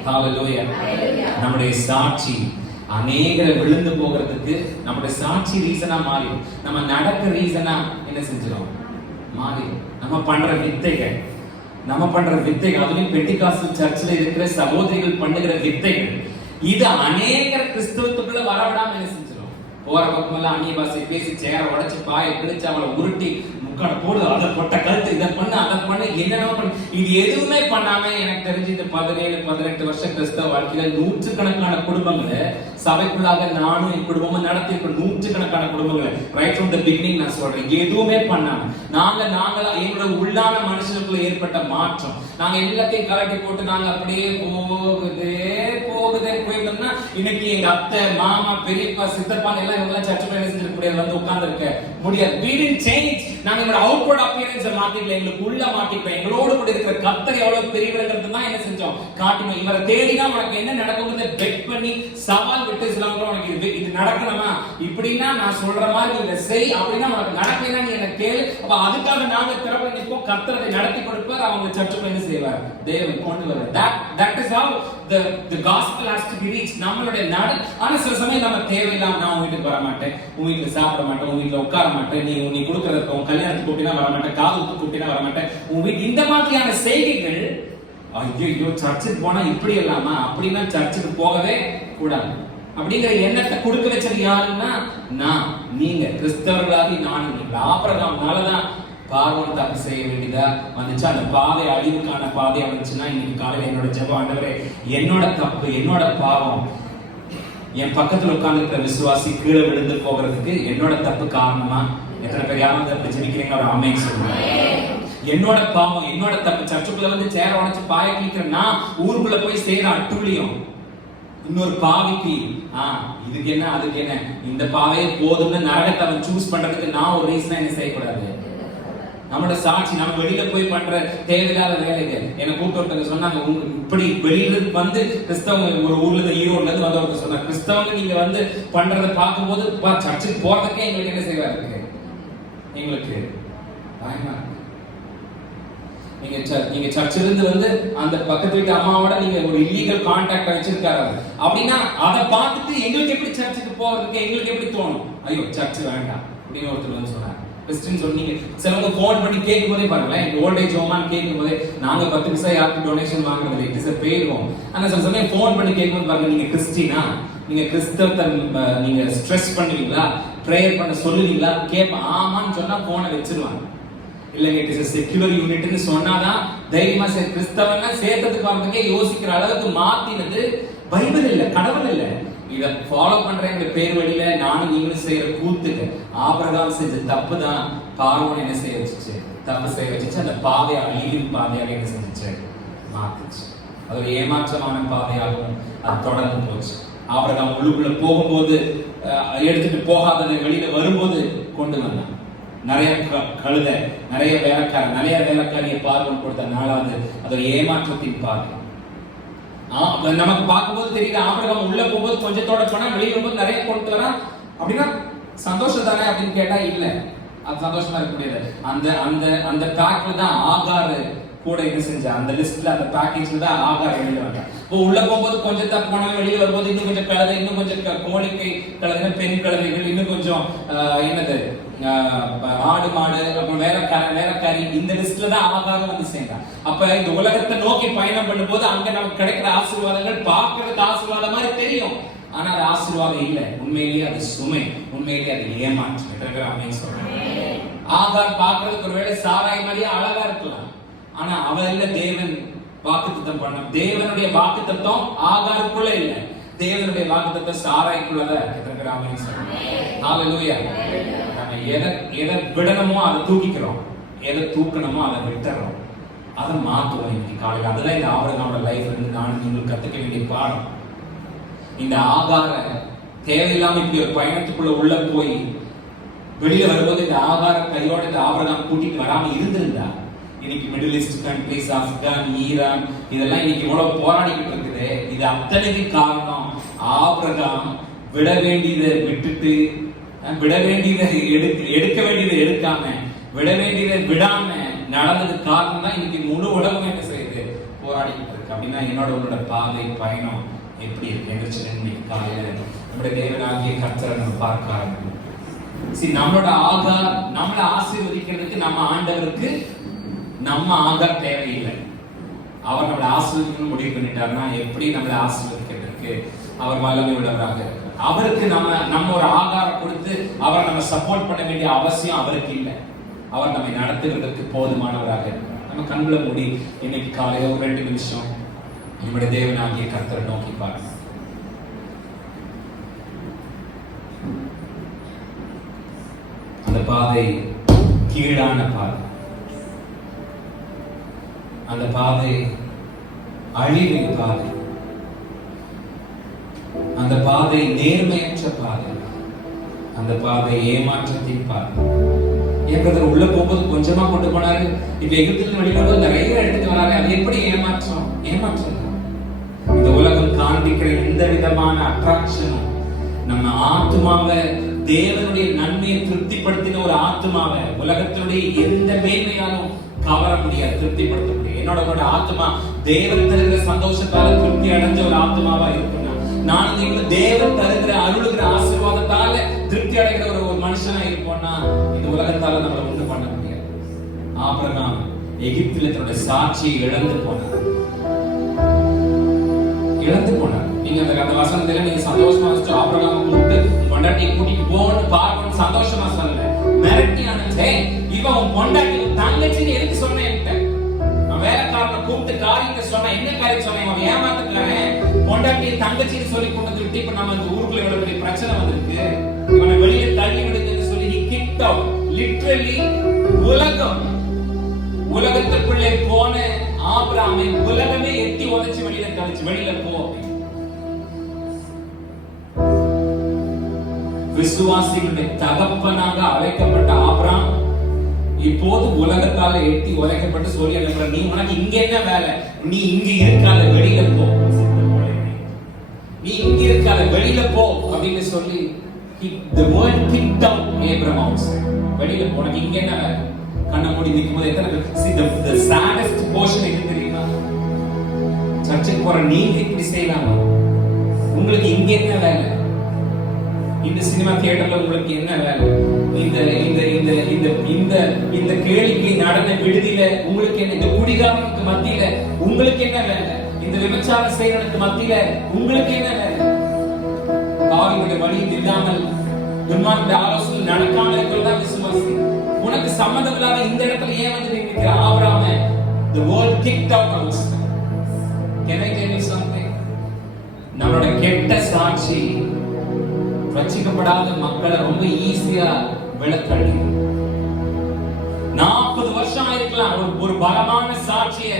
ஹalleluya. நம்முடைய சாட்சி அநேகரை விழுந்து போகிறதுக்கு நம்முடைய சாட்சி ரீசனா மாறி, நம்ம நடக்க ரீசனா என்ன செஞ்சிடும் மாறி. நம்ம பண்ற வித்தைகள் அதுலயும் பெண்டிகாஸ்டல் சர்ச்சில் இருக்கிற சகோதரிகள் பண்ணுகிற வித்தைகள், இது அநேகர் கிறிஸ்தவத்துக்குள்ள வரவிடாம என்ன செஞ்சிடும், போற பக்கமெல்லாம் அந்நிய பாஷை பேசி சேர உடைச்சு பாயை கிழிச்சு அவளை உருட்டி முக்காட போடு, அதை பொட்ட கழுத்து, இதை பண்ணு அதை பண்ணு, என்னென்ன பண்ணு. இது எதுவுமே பண்ணாம எனக்கு தெரிஞ்சு இந்த 17-18 வருஷம் கிறிஸ்தவ வாழ்க்கையில நூற்றுக்கணக்கான குடும்பங்களை சபைக்குள்ளாக நானும் என் குடும்பமும் நடத்தி நூற்றுக்கணக்கான குடும்பங்களை ரைட் ஃப்ரம் தி பிகினிங் நான் சொல்றேன், எதுவுமே பண்ணாம நாங்களா எங்களோட உள்ளான மனுஷனுக்குள்ள ஏற்பட்ட மாற்றம், நாங்க எல்லாத்தையும் கலட்டி போட்டு நாங்க அப்படியே போகுதே போயிட்டோம்னா இன்னைக்கு எங்க அத்தை மாமா பெரியப்பா சித்தப்பா எல்லாம் இவங்க சர்ச்சுக்குள்ள என்ன செஞ்சிருக்க முடியாது, வந்து உட்கார்ந்து இருக்க முடியாது. we didn't change. நாங்க எங்களோட அவுட்வர்ட் அப்பியரன்ஸை மாத்திக்கல, எங்களுக்கு உள்ள மாத்திக்கல. எங்களோடு கூட இருக்கிற கர்த்தர் எவ்வளவு பெரியவர்ங்கிறது தான் என்ன செஞ்சோம் காட்டணும். இவரை தேடினா உனக்கு என்ன நடக்குங்கிறத பெட் பண்ணி சவால் விட்டு சிலவங்க உனக்கு இது நடக்கணுமா, இப்படின்னா நான் சொல்ற மாதிரி இதை செய், அப்படின்னா உனக்கு நடக்கலைன்னா நீ என்ன கேளு. அப்ப அதுக்காக நாங்க திறப்ப நிற்போம். கர்த்தரை நடத்தி கொடுப்பார். அவங்க சர்ச்சுக்கு என்ன செய்வார்? தேவன் கொண்டு வருவார். that is how the gospel has to be reached. நம்மளுடைய நாடு. ஆனா சில சமயம் நம்ம தேவையில்லாம நான் உங்க வீட்டுக்கு வர மாட்டேன், உங்க வீட்டுல சாப்பிட மாட்டேன், உங்க வீட்டுல உட்கார மாட்டேன், நீ கொடுக்கறதுக்கு உன் கல்யாணத்துக்கு கூப்பிட்டா வர மாட்டேன், காதுக்கு கூப்பிட்டா வர மாட்டேன், உங்க வீட்டு இந்த மாதிரியான செய்திகள். ஐயோ சர்ச்சுக்கு போனா இப்படி இல்லாமா, அப்படின்னா சர்ச்சுக்கு போகவே கூடாது அப்படிங்கிற எண்ணத்தை கொடுக்க வச்சது யாருன்னா நான், நீங்க கிறிஸ்தவர்களாகி நானும். நீங்கள் ஆபிரகாம்னாலதான் பார்வோன் தப்பு செய்ய வேண்டியதா வந்துச்சு. அந்த பாதை அழிவுக்கான பாதை வந்துச்சுன்னா இன்னைக்கு காலையில் என்னோட ஜெபம், ஆண்டவரே என்னோட தப்பு, என்னோட பாவம், என் பக்கத்துல உட்கார்ந்துருக்கிற விசுவாசி கீழே விழுந்து போகிறதுக்கு என்னோட தப்பு காரணமா? எத்தனை பேர் யாரும் அப்படி ஜெபிக்கிறீங்க? ஒரு ஆமென் சொல்லுங்க. என்னோட பாவம், என்னோட தப்பு. சர்ச்சுக்குள்ள வந்து சேர உடைச்சு பாய கிளிக்கிறேன்னா ஊருக்குள்ள போய் செய்யற அட்டுழியம் இன்னொரு பாவிக்கு இதுக்கு என்ன அதுக்கு என்ன, இந்த பாவையே போதும்னு நரகத்தை அவன் சூஸ் பண்றதுக்கு நான் ஒரு ரீசனா என்ன செய்யக்கூடாது? நம்மளோட சாட்சி, நம்ம வெளியில போய் பண்ற தேவையில்லாத வேலைகள். என்ன கூப்பிட்டு சொன்னாங்க, இப்படி வெளியில வந்து கிறிஸ்தவங்க ஒரு ஊர்ல இருந்து ஈரோட்ல இருந்து வந்தவங்க சொன்னாங்க, கிறிஸ்தவங்க நீங்க வந்து பண்றதை பார்க்கும்போது சர்ச்சுக்கு போறதுக்கே எங்களுக்கு என்ன செய்வா இருக்கு, எங்களுக்கு பயமா. நீங்க சர்ச்சில இருந்து வந்து அந்த பக்கத்து வீட்டு அம்மாவோட நீங்க ஒரு இல்லீகல் கான்டாக்ட் வச்சிருக்காரு அப்படின்னா அதை பார்த்துட்டு எங்களுக்கு எப்படி சர்ச்சுக்கு போறதுக்கு எங்களுக்கு எப்படி தோணும்? ஐயோ சர்ச் வேண்டாம் அப்படின்னு ஒருத்தர் வந்து சொன்னாங்க. கிறிஸ்டின் சொன்னீங்க. சிலவங்க போன் பண்ணி கேட்கும் போதே பாருங்களேன், ஓல்டேஜ் ஹோமான்னு கேட்கும் போதே நாங்க 10 பைசா யாருக்கு டொனேஷன் வாங்குறது it is a paid home. ஆனா சில சமயம் போன் பண்ணி கேட்கும் போது பாருங்க, நீங்க கிறிஸ்டினா, நீங்க கிறிஸ்தவத்தை நீங்க ஸ்ட்ரெஸ் பண்ணுவீங்களா, பிரேயர் பண்ண சொல்லுவீங்களா கேட்ப ஆமான்னு சொன்னா போனை வச்சிருவாங்க. இல்லங்க இட் இஸ் a secular unitன்னு சொன்னாதான் தைரியமா கிறிஸ்தவன்னா சேர்த்ததுக்கு வரதுக்கே யோசிக்கிற அளவுக்கு மாத்தினது பைபிள் இல்ல, கடவுள் இல்ல. இத ஃபாலோ பண்றேங்கிற பேர் வழியில நானும் நீங்களும் செய்யற கூத்துக்கு ஆபிரகாம் செஞ்ச தப்பு தான் பார்வோன் என்ன செய்ய வச்சுச்சு, தப்பு செய்ய வச்சுச்சு. அந்த பாதையை அழிவின் பாதையாக என்ன செஞ்சுச்சு, மாத்துச்சு. அது ஒரு ஏமாற்றமான பாதையாகவும் அது தொடர்ந்து போச்சு. ஆபிரகாம் உள்ளுக்குள்ள போகும்போது எடுத்துட்டு போகாத வெளியில வரும்போது கொண்டு வந்தான். நிறைய கழுதை, நிறைய வேலைக்காரியை பார்வன் கொடுத்த நாளாவது அது ஒரு ஏமாற்றத்தின் பார்வை. நமக்கு பார்க்கும்போது தெரியுது, ஆபிரகாம் உள்ள போகும்போது கொஞ்சத்தோட போனா வெளியே வரும்போது நிறைய கொண்டு வரா அப்படின்னா சந்தோஷம் தானே அப்படின்னு கேட்டா இல்ல, அது சந்தோஷமா இருக்க முடியாது. அந்த அந்த அந்த பேக்ல தான் ஆகார் கூட என்ன செஞ்சா, அந்த லிஸ்ட்ல அந்த பேக்கேஜ்ல தான் ஆகார் வெளியில வந்தா. இப்போ உள்ள போகும்போது கொஞ்சம் தப்பு போனா வெளியே வரும்போது இன்னும் கொஞ்சம் கழுதை, இன்னும் கொஞ்சம் கோழிக்கை கழுதை, பெண் கழுதைகள், இன்னும் கொஞ்சம் என்னது ஆடு மாடு, அப்புறம் வேலைக்காரி, இந்த லிஸ்ட்ல தான் ஆகாரம் வந்து சேர்ந்தான். அப்ப இந்த உலகத்தை நோக்கி பயணம் பண்ணும்போது அங்க நமக்கு கிடைக்கிற ஆசீர்வாதங்கள் பார்க்கறதுக்கு ஆசீர்வாதம் மாதிரி தெரியும், ஆனா அது ஆசீர்வாதம் இல்ல. உண்மையிலேயே அது சுமை, உண்மையிலேயே அது ஏமாற்றம். ஆகார் பார்க்கறதுக்கு ஒருவேளை சாராய் மாதிரியே அழகா இருக்கலாம், ஆனா அவல்ல தேவன் வாக்குத்தத்தம் பண்ண. தேவனுடைய வாக்குத்தத்தம் ஆகாருக்குள்ள இல்ல, தேவனுடைய வாக்குத்தத்தம் சாராய்க்குள்ளதான் இருக்கிறாங்க. ஹalleluya. எதை விடணுமோ அதை தூக்கிக்கிறோம், எதை தூக்கணுமோ அதை விட்டுறோம், அதை மாத்துவோம் இன்னைக்கு காலையில். அதெல்லாம் இந்த ஆபிரகாமோட லைஃப்ல இருந்து நான் உங்களுக்கு கத்துக்க வேண்டிய பாடம். இந்த ஆகார தேவையில்லாம இப்படி ஒரு பயணத்துக்குள்ள உள்ள போய் வெளியில வரும்போது இந்த ஆகார கையோட இந்த ஆபிரகாம் கூட்டிட்டு வராம இருந்திருந்தா இன்னைக்கு Middle East countries, Afghan, Iran இதெல்லாம் இன்னைக்கு இவ்வளவு போராடிக்கிட்டு இருக்குது. இது அத்தனைக்கு காரணம் ஆபிரகாம் விட வேண்டியதை விட்டுட்டு, விட வேண்டியதை எடுக்க வேண்டியதை எடுக்காம, விட வேண்டியதை விடாம நடந்தது காரணம் தான் இன்னைக்கு முழு உலகம் என்ன செய்யுது, போராடிக்கிட்டு இருக்கு. அப்படின்னா என்னோட உங்களோட பாதை பயணம் எப்படி இருக்கு? இன்னைக்கு காலையில நம்முடைய தேவனாகிய கர்த்தரை நம்ம பார்க்க ஆரம்பிக்கும். நம்மளோட ஆகார் நம்மளை ஆசீர்வதிக்கிறதுக்கு நம்ம ஆண்டவருக்கு நம்ம ஆகார் தேவையில்லை. அவர் நம்மளை ஆசீர்வதிக்கணும்னு முடிவு பண்ணிட்டாருன்னா எப்படி நம்மளை ஆசீர்வதிக்கிறதுக்கு அவர் வல்லமை உள்ளவராக இருக்கிறார். அவருக்கு நம்ம ஒரு ஆகாரம் கொடுத்து அவரை நம்ம சப்போர்ட் பண்ண வேண்டிய அவசியம் அவருக்கு இல்லை. அவர் நம்மை நடத்துகிறதுக்கு போதுமானவராக இருக்கிறார். நம்ம கண்களை மூடி இன்னைக்கு காலையில ஒரு 2 நிமிஷம் நம்முடைய தேவனாகிய கர்த்தரை நோக்கி பாருங்க. அந்த பாதை கீழான பாதை, அந்த பாதை அழிவின் பாதை, அந்த பாதை நேர்மையற்ற பாதை, அந்த பாதை ஏமாற்றத்தின் பாதை. ஏன் உள்ள போகும்போது கொஞ்சமா கொண்டு போனாரு, இப்ப எகிப்தில் வெளியில நிறைய எடுத்துட்டு வராரு. அது எப்படி ஏமாற்றம்? ஏமாற்றம். இந்த உலகம் காண்பிக்கிற எந்த விதமான அட்ராக்ஷனும் நம்ம ஆத்மாவை தேவனுடைய நன்மையை திருப்திப்படுத்தின ஒரு ஆத்மாவை உலகத்தினுடைய எந்த மேன்மையாலும் கவர முடியாது, திருப்திப்படுத்த முடியாது. என்னோட ஆத்மா தேவன் தருகிற சந்தோஷத்தால திருப்தி அடைஞ்ச ஒரு ஆத்மாவா இருக்கணும். நான் நீங்களும் தேவன் தருகிற அருளுகிற ஆசீர்வாதத்தால திருப்தி அடைகிற ஒரு மனுஷனா இருப்போம்னா இந்த உலகத்தால நம்மள ஒண்ணும் பண்ண முடியாது. ஆபிரகாம் எகிப்தில தன்னுடைய சாட்சியை இழந்து போனார். நீங்க அந்த வசனத்துல நீங்க சந்தோஷமா வச்சு ஆபிரகாம் கூப்பிட்டு பொண்டாட்டி கூட்டிட்டு போன்னு பார்க்கணும் சந்தோஷமா சொல்லல, மிரட்டி அனுப்பிச்சே. இவன் உன் பொண்டாட்டி தங்கச்சின்னு எதுக்கு சொன்னேன்? நான் வேலைக்காரனை கூப்பிட்டு காரியத்தை சொன்னேன். என்ன காரியம் சொன்னேன்? அவன் ஏமாத்துக்காரன் பொண்டாட்டியை தங்கச்சின்னு சொல்லி கொண்டு வந்து விட்டு இப்ப நம்ம இந்த ஊருக்குள்ள எவ்வளவு பெரிய பிரச்சனை வந்திருக்கு. இவனை வெளியே தள்ளி விடுங்கன்னு சொல்லி கிட் அவுட். லிட்டரலி உலகத்துக்குள்ளே போன ஆபிரகாமை உலகமே எட்டி உதைச்சு வெளியில தள்ளிச்சு, வெளியில போ. விசுவாசிகளுடைய தகப்பனாக அழைக்கப்பட்ட ஆபிரகாம் இப்போது உலகத்தால எட்டி உதைக்கப்பட்டு சொல்லி அனுப்புற, நீ உனக்கு இங்க என்ன வேலை? நீ இங்க இருக்காத, வெளியில போ. நீ இங்க இருக்காத, வெளியில போ அப்படின்னு சொல்லி the word kicked out Abraham. வெளியில போ, உனக்கு இங்க என்ன வேலை? கண்ண மூடி நிக்கும்போது எத்தனை see the saddest portion என்ன தெரியுமா? சர்ச்சுக்கு போற நீங்க இப்படி செய்யலாமா? உங்களுக்கு இங்க என்ன வேலை? இந்த சினிமா தியேட்டர்ல உங்களுக்கு என்ன வேலை? இந்த இந்த இந்த இந்த இந்த இந்த கேளிக்கை நடன விடுதியில உங்களுக்கு என்ன? இந்த குடிகாரனுக்கு மத்தியில உங்களுக்கு என்ன வேலை? இந்த விபச்சாரம் செய்யறதுக்கு மத்தியில உங்களுக்கு என்ன வேலை? பாவிகளுடைய வழியில் இல்லாமல் துன்மார்க்க ஆலோசனை நடக்காம இருக்கிறதா விசுவாசி. உனக்கு சம்மதம் இல்லாத இந்த இடத்துல ஏன் வந்து நிற்கிற ஆபிரகாம the world kicked out of us. Can I tell you something? நம்மளோட கெட்ட சாட்சி ரட்சிக்கப்படாத மக்களை ரொம்ப ஈஸியா விளக்கடி. 40 வருஷம் ஆயிருக்கலாம் ஒரு பலமான சாட்சிய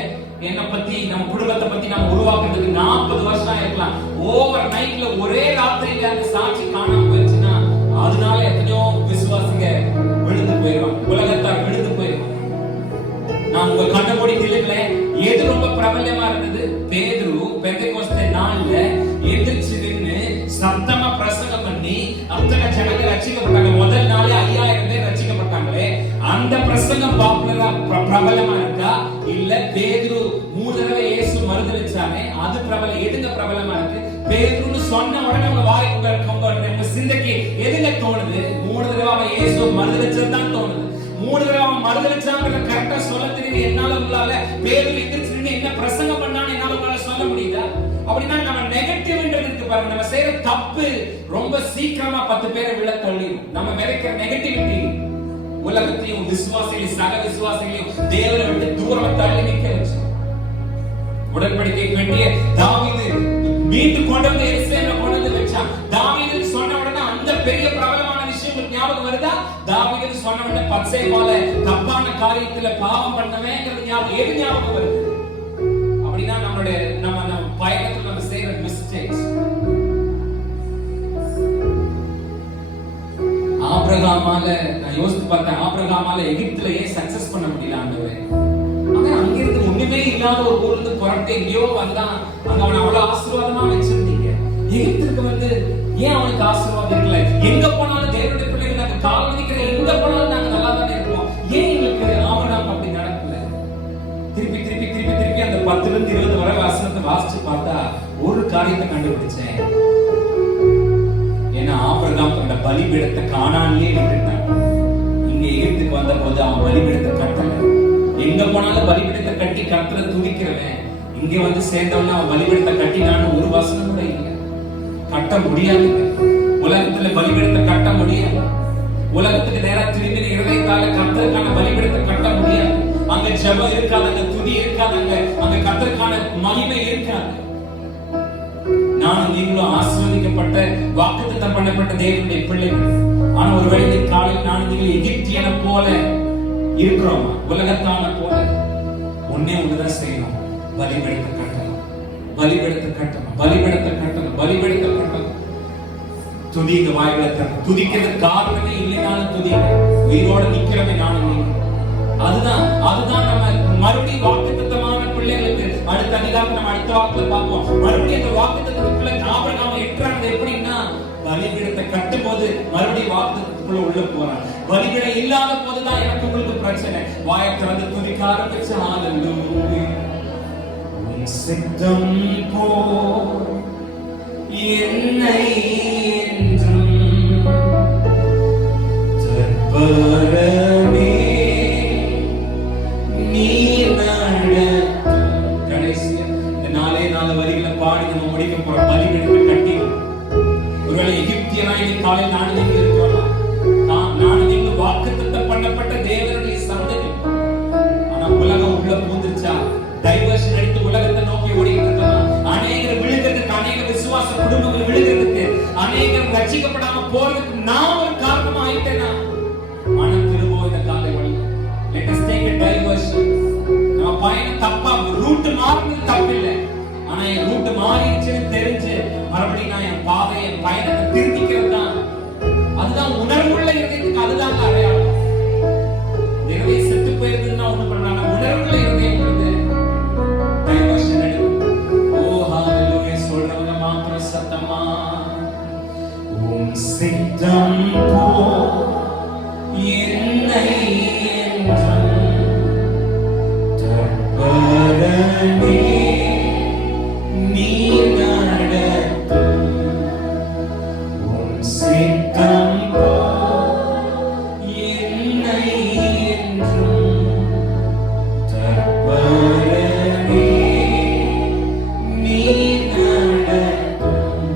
என்னை பத்தி நம்ம குடும்பத்தை பத்தி நம்ம உருவாக்குறதுக்கு 40 வருஷம் ஆயிருக்கலாம். ஓவர் நைட்ல ஒரே ராத்திரியில அந்த சாட்சி காணாம போயிடுச்சுன்னா அதனால எத்தனையோ விசுவாசிங்க விழுந்து போயிடுவாங்க, உலகத்தார் விழுந்து போயிடுவாங்க. நான் உங்க கண்ண மூடி நில்லுங்களேன். எது ரொம்ப பிரபல்யமா இருந்தது? பேதுரு பெந்தெகோஸ்தே நாள்ல எந்திரிச்சு நின்னு சத்தமா பிரசங்கம் பண்ணி அத்தனை ஜனங்க ரட்சிக்கப்பட்டாங்க. முதல் நாளே 5000 பேர் ரட்சிக்கப்பட்டாங்களே. அந்த பிரசங்கம் பாப்புலரா பிரபலமா இருக்கா? இல்ல பேதுரு 3 தடவை இயேசு மறுதலிச்சானே அது பிரபலம்? எதுங்க பிரபலமா இருக்கு? பேதுருன்னு சொன்ன உடனே உங்க வாய் உங்க சிந்தைக்கு எதுங்க தோணுது? 3 தடவை அவன் இயேசு மறுதலிச்சதுதான் தோணுது. 3 தடவை அவன் மறுதலிச்சாங்க கரெக்டா சொல்ல தெரியுது. என்னால உங்களால பேதுரு எந்திரிச்சு என்ன பிரசங்கம் பண்ணான்னு என்னால உங்களால சொல்ல முடியுதா? அப்படின்னா நம்ம நெகட்டிவ்ன்றது இருக்கு பாருங்க. நம்ம செய்யற தப்பு ரொம்ப சீக்கிரமா 10 பேரை விழ தள்ளிடும். நம்ம விதைக்கிற நெகட்டிவிட்டி உலகத்தையும் விசுவாசிகளையும் சக விசுவாசிகளையும் தேவனை விட்டு தூரமா தள்ளி நிக்க வச்சு. உடன்படிக்கை வேண்டிய தாவீது மீண்டும் கொண்டு வந்து எருசலேம்ல கொண்டு வந்து வச்சான். தாவீது சொன்ன உடனே அந்த பெரிய பிரபலமான விஷயம் உங்களுக்கு ஞாபகம் வருதா? தாவீது சொன்ன உடனே பத்சேபால தப்பான காரியத்துல பாவம் பண்ணவேங்கிறது ஞாபகம் எது ஞாபகம் வருது? அப்படின்னா நம்மளுடைய நம்ம பயணத்துல நம்ம செய்யற மிஸ்டேக்ஸ். ஆபிரகாமால நான் யோசித்து பார்த்தேன், ஆபிரகாமால எகிப்துல ஏன் சக்சஸ் பண்ண முடியல ஆண்டவரே? அவன் அங்கிருந்து ஒண்ணுமே இல்லாத ஒரு ஊர்ல புறப்பட்டு எங்கேயோ வந்தான். அங்க அவன் அவ்வளவு ஆசீர்வாதமா வச்சிருந்தீங்க. எகிப்துக்கு வந்து ஏன் அவனுக்கு ஆசீர்வாதம் இருக்கல? எங்க போனாலும் தேவனுடைய பிள்ளைகள் நாங்க கால் நினைக்கிற எங்க போனாலும் நாங்க நல்லா தானே இருப்போம். ஏன் எங்களுக்கு ஆபிரகாம் அப்படி நடக்கல? திருப்பி திருப்பி திருப்பி திருப்பி அந்த 10 இருந்து 20 வரை வசனத்தை வாசிச்சு பார்த்தா ஒரு காரியத்தை கண்டுபிடிச்சேன். ஏன்னா ஆபிரகாம் தன்னோட பலிபீடத்தை கானானிலே விட்டுட்டான். இங்க எகிப்துக்கு வந்த போது அவன் பலிபீடத்தை கட்டல. எங்க போனாலும் பலிபீடத்தை கட்டி கர்த்தரை துதிக்கிறவன் இங்க வந்து சேர்ந்தவன அவன் பலிபீடத்தை கட்டினான்னு ஒரு வசனம் கூட இல்லை. கட்ட முடியாது. உலகத்துல பலிபீடத்தை கட்ட முடியாது. உலகத்துக்கு நேரா திரும்பின இருதயத்தால கர்த்தருக்கான பலிபீடத்தை கட்ட முடியாது. அங்க ஜெபம் இருக்காது, அங்க துதி இருக்காது, அங்க கர்த்தருக்கான மகிமை இருக்காது. நானும் நீங்களும் ஆசீர்வதிக்கப்பட்ட வாக்குத்தத்தம் பண்ணப்பட்ட தேவனுடைய பிள்ளைகள். ஆனா ஒருவேளை காலையில் நானும் நீங்கள் எகிப்தியனை போல இருக்கிறோமா? உலகத்தான போல ஒன்னே ஒண்ணுதான் செய்யணும். பலிபீடத்தை கட்டணும், பலிபீடத்தை கட்டணும், பலிபீடத்தை கட்டணும், பலிபீடத்தை கட்டணும். துதிக்க வாய்களை தரணும். துதிக்கிறது காரணமே இல்லைனாலும் துதிக்க உயிரோட நிக்கிறவே நானும் நீங்க. அதுதான் நம்ம மறுபடியும் வாக்குத்தத்தமான பிள்ளைகளுக்கு அடுத்த அதிகாரம் நம்ம அடுத்த வாக்குல பார்ப்போம். மறுபடியும் அந்த வாக்குத்தத்தத்துக்குள்ள ஆபிரகாம் என்ட்ரானது எப்படின்னா பலிபீடத்தை கட்டும் போது போது மறுபடியும் வாக்குக்குள்ள உள்ள போறான். வரிகளை இல்லாத போதுதான் எனக்கு உங்களுக்கு பிரச்சனை. வாயை திறந்து துதிக்க ஆரம்பிச்சு ஹalleluya. உன் சித்தம் போ என்னை என்றும் தற்பரமே நீ நடத்தும். கடைசியா இந்த நாலு வரிகளை பாடி நம்ம முடிக்க போறோம். பலிபீடத்தை கட்டி ஒருவேளை எகிப்தியனாய் நீ காலையில் நானும் நீங்க இருக்கலாம். நானும் நீங்க வாக்குத்தத்தம் பண்ணப்பட்ட தேவனுடைய சந்ததி. ஆனா உலகம் உள்ள பூந்துச்சா டைவர்ஷன் எடுத்து உலகத்தை நோக்கி ஓடிட்டு இருக்கலாம். அநேகர் விழுகிறதுக்கு, அநேக விசுவாச குடும்பங்கள் விழுகிறதுக்கு, அநேகர் ரட்சிக்கப்படாம போறதுக்கு நான் ஒரு காரணமா ஆயிட்டேனா? மனம் திரும்பவும் இந்த காலை வழி. Let us take a diversion. நம்ம பயணம் தப்பா ரூட் மாறினது தப்பில்லை. ஆனா என் ரூட் மாறிடுச்சுன்னு தெரிஞ்சு மறுபடியும் நான் என் பாதையை பயணத்தை திருத்திக்கிறது தான். அதுதான் உணர்வுள்ள இருதயத்துக்கு அதுதான் அடையாளம். இருதயம் செத்து போயிருந்ததுன்னா ஒண்ணு பண்றாங்க. உணர்வுள்ள இருதயம் வந்து டைவர்ஷன் எடுக்கும். ஓ ஹalleluya சொல்றவங்க மாத்திரம் சத்தமா உம் சித்தம் போ என்னை என்றும் தற்பரமே நீ நடத்தும். உம் சித்தம் போ என்னை என்றும் தற்பரமே நீ நடத்தும்.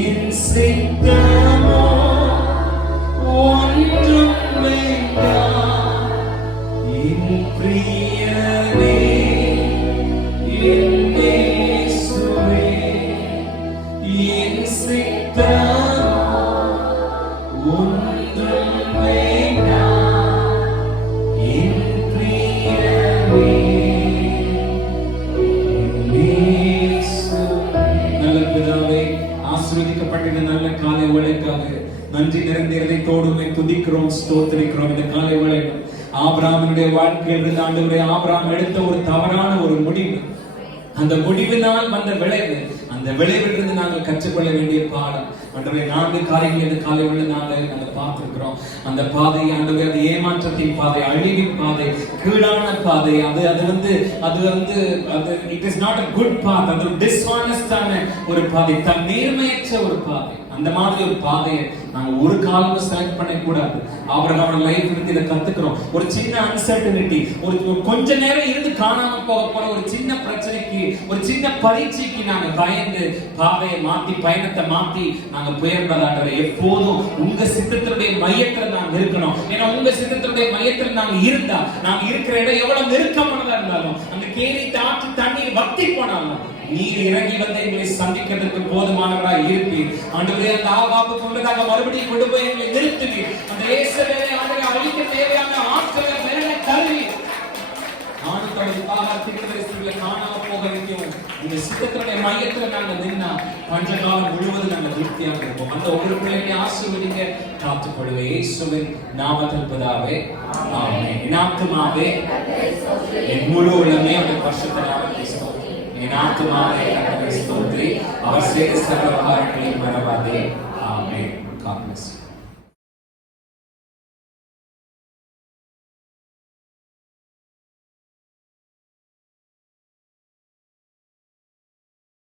என் சித்தமோ ஒன்றும் வேண்டாம் என் பிரியனே என் இயேசுவே. என் சித்தமோ ஒன்றும் வேண்டாம் என் பிரியனே என் இயேசுவே. நல்ல பிதாவே, ஆசீர்வதிக்கப்பட்ட நல்ல காலை வேளைக்காக நன்றி நிறைந்த இதயத்தோடு துதிக்கிறோம், ஸ்தோத்திரிக்கிறோம். இந்த காலை வேளை ஆபிரகாமுடைய வாழ்க்கையில் இருந்து ஆண்டவரே, ஆபிரகாம் எடுத்த ஒரு தவறான ஒரு முடிவு, அந்த முடிவினால் வந்த விளைவு, அந்த விளைவிலிருந்து நாங்கள் கற்றுக்கொள்ள வேண்டிய பாடம் ஆண்டவரே 4 காரியங்கள் இந்த காலை வேளை நாங்கள் பார்த்திருக்கிறோம். அந்த பாதை ஆண்டவரே, அது ஏமாற்றத்தின் பாதை, அழிவின் பாதை, கீழான பாதை. அது it is not a good path. அது டிஸ்ஹானஸ்டான ஒரு பாதை, நேர்மையற்ற ஒரு பாதை. அந்த மாதிரி ஒரு பாதையை நாங்க ஒரு காலமும் செலக்ட் பண்ண கூடாது. ஆபிரகாமோட லைஃப் இருந்து இதை கத்துக்கிறோம். ஒரு சின்ன அன்சர்டனிட்டி, ஒரு கொஞ்ச நேரம் இருந்து காணாம போற ஒரு சின்ன பிரச்சனைக்கு, ஒரு சின்ன பரீட்சைக்கு நாங்க பயந்து பாதையை மாத்தி, பயணத்தை மாத்தி நாங்க போயிடக்கூடாது. எப்போதும் உங்க சித்தத்தினுடைய மையத்துல நாங்க இருக்கணும். ஏன்னா உங்க சித்தத்தினுடைய மையத்துல நாங்க இருந்தா, நாங்க இருக்கிற இடம் எவ்வளவு நெருக்கமானதா இருந்தாலும், அந்த கேரி தாற்று தண்ணீர் வத்தி போனாலும் நீர் இறங்கி வந்து எங்களை சந்திக்கிறதுக்கு போதுமானவராய் இருப்பீர். ஆண்டவரே, அந்த ஆகாபு கொண்டதாக மறுபடியும் கொண்டு போய் எங்களை நிறுத்துவீர். அந்த இயேசுவே அவரை அழிக்க தேவையான ஆட்களை மேலே தருவி நானும் தனது பாகத்திற்கு காணாம போக வைக்கவும் இந்த சித்தத்தினுடைய மையத்துல நாங்க நின்னா பஞ்ச காலம் முழுவதும் நாங்க திருப்தியாக இருப்போம். அந்த ஒவ்வொரு பிள்ளைகளை ஆசீர்வதிங்க, காத்துக்கொள்ளுங்க. இயேசுவின் நாமத்தில் பிதாவே, ஆமென். என் ஆத்துமாவே என் முழு உள்ளமே அவருடைய பரிசுத்த நாமத்தை ஸ்தோத்திரி. என் ஆத்துமாவே கர்த்தரை ஸ்தோத்திரி. அவர் செய்த சகல உபகாரங்களையும் மறவாதே. ஆமென். God bless you.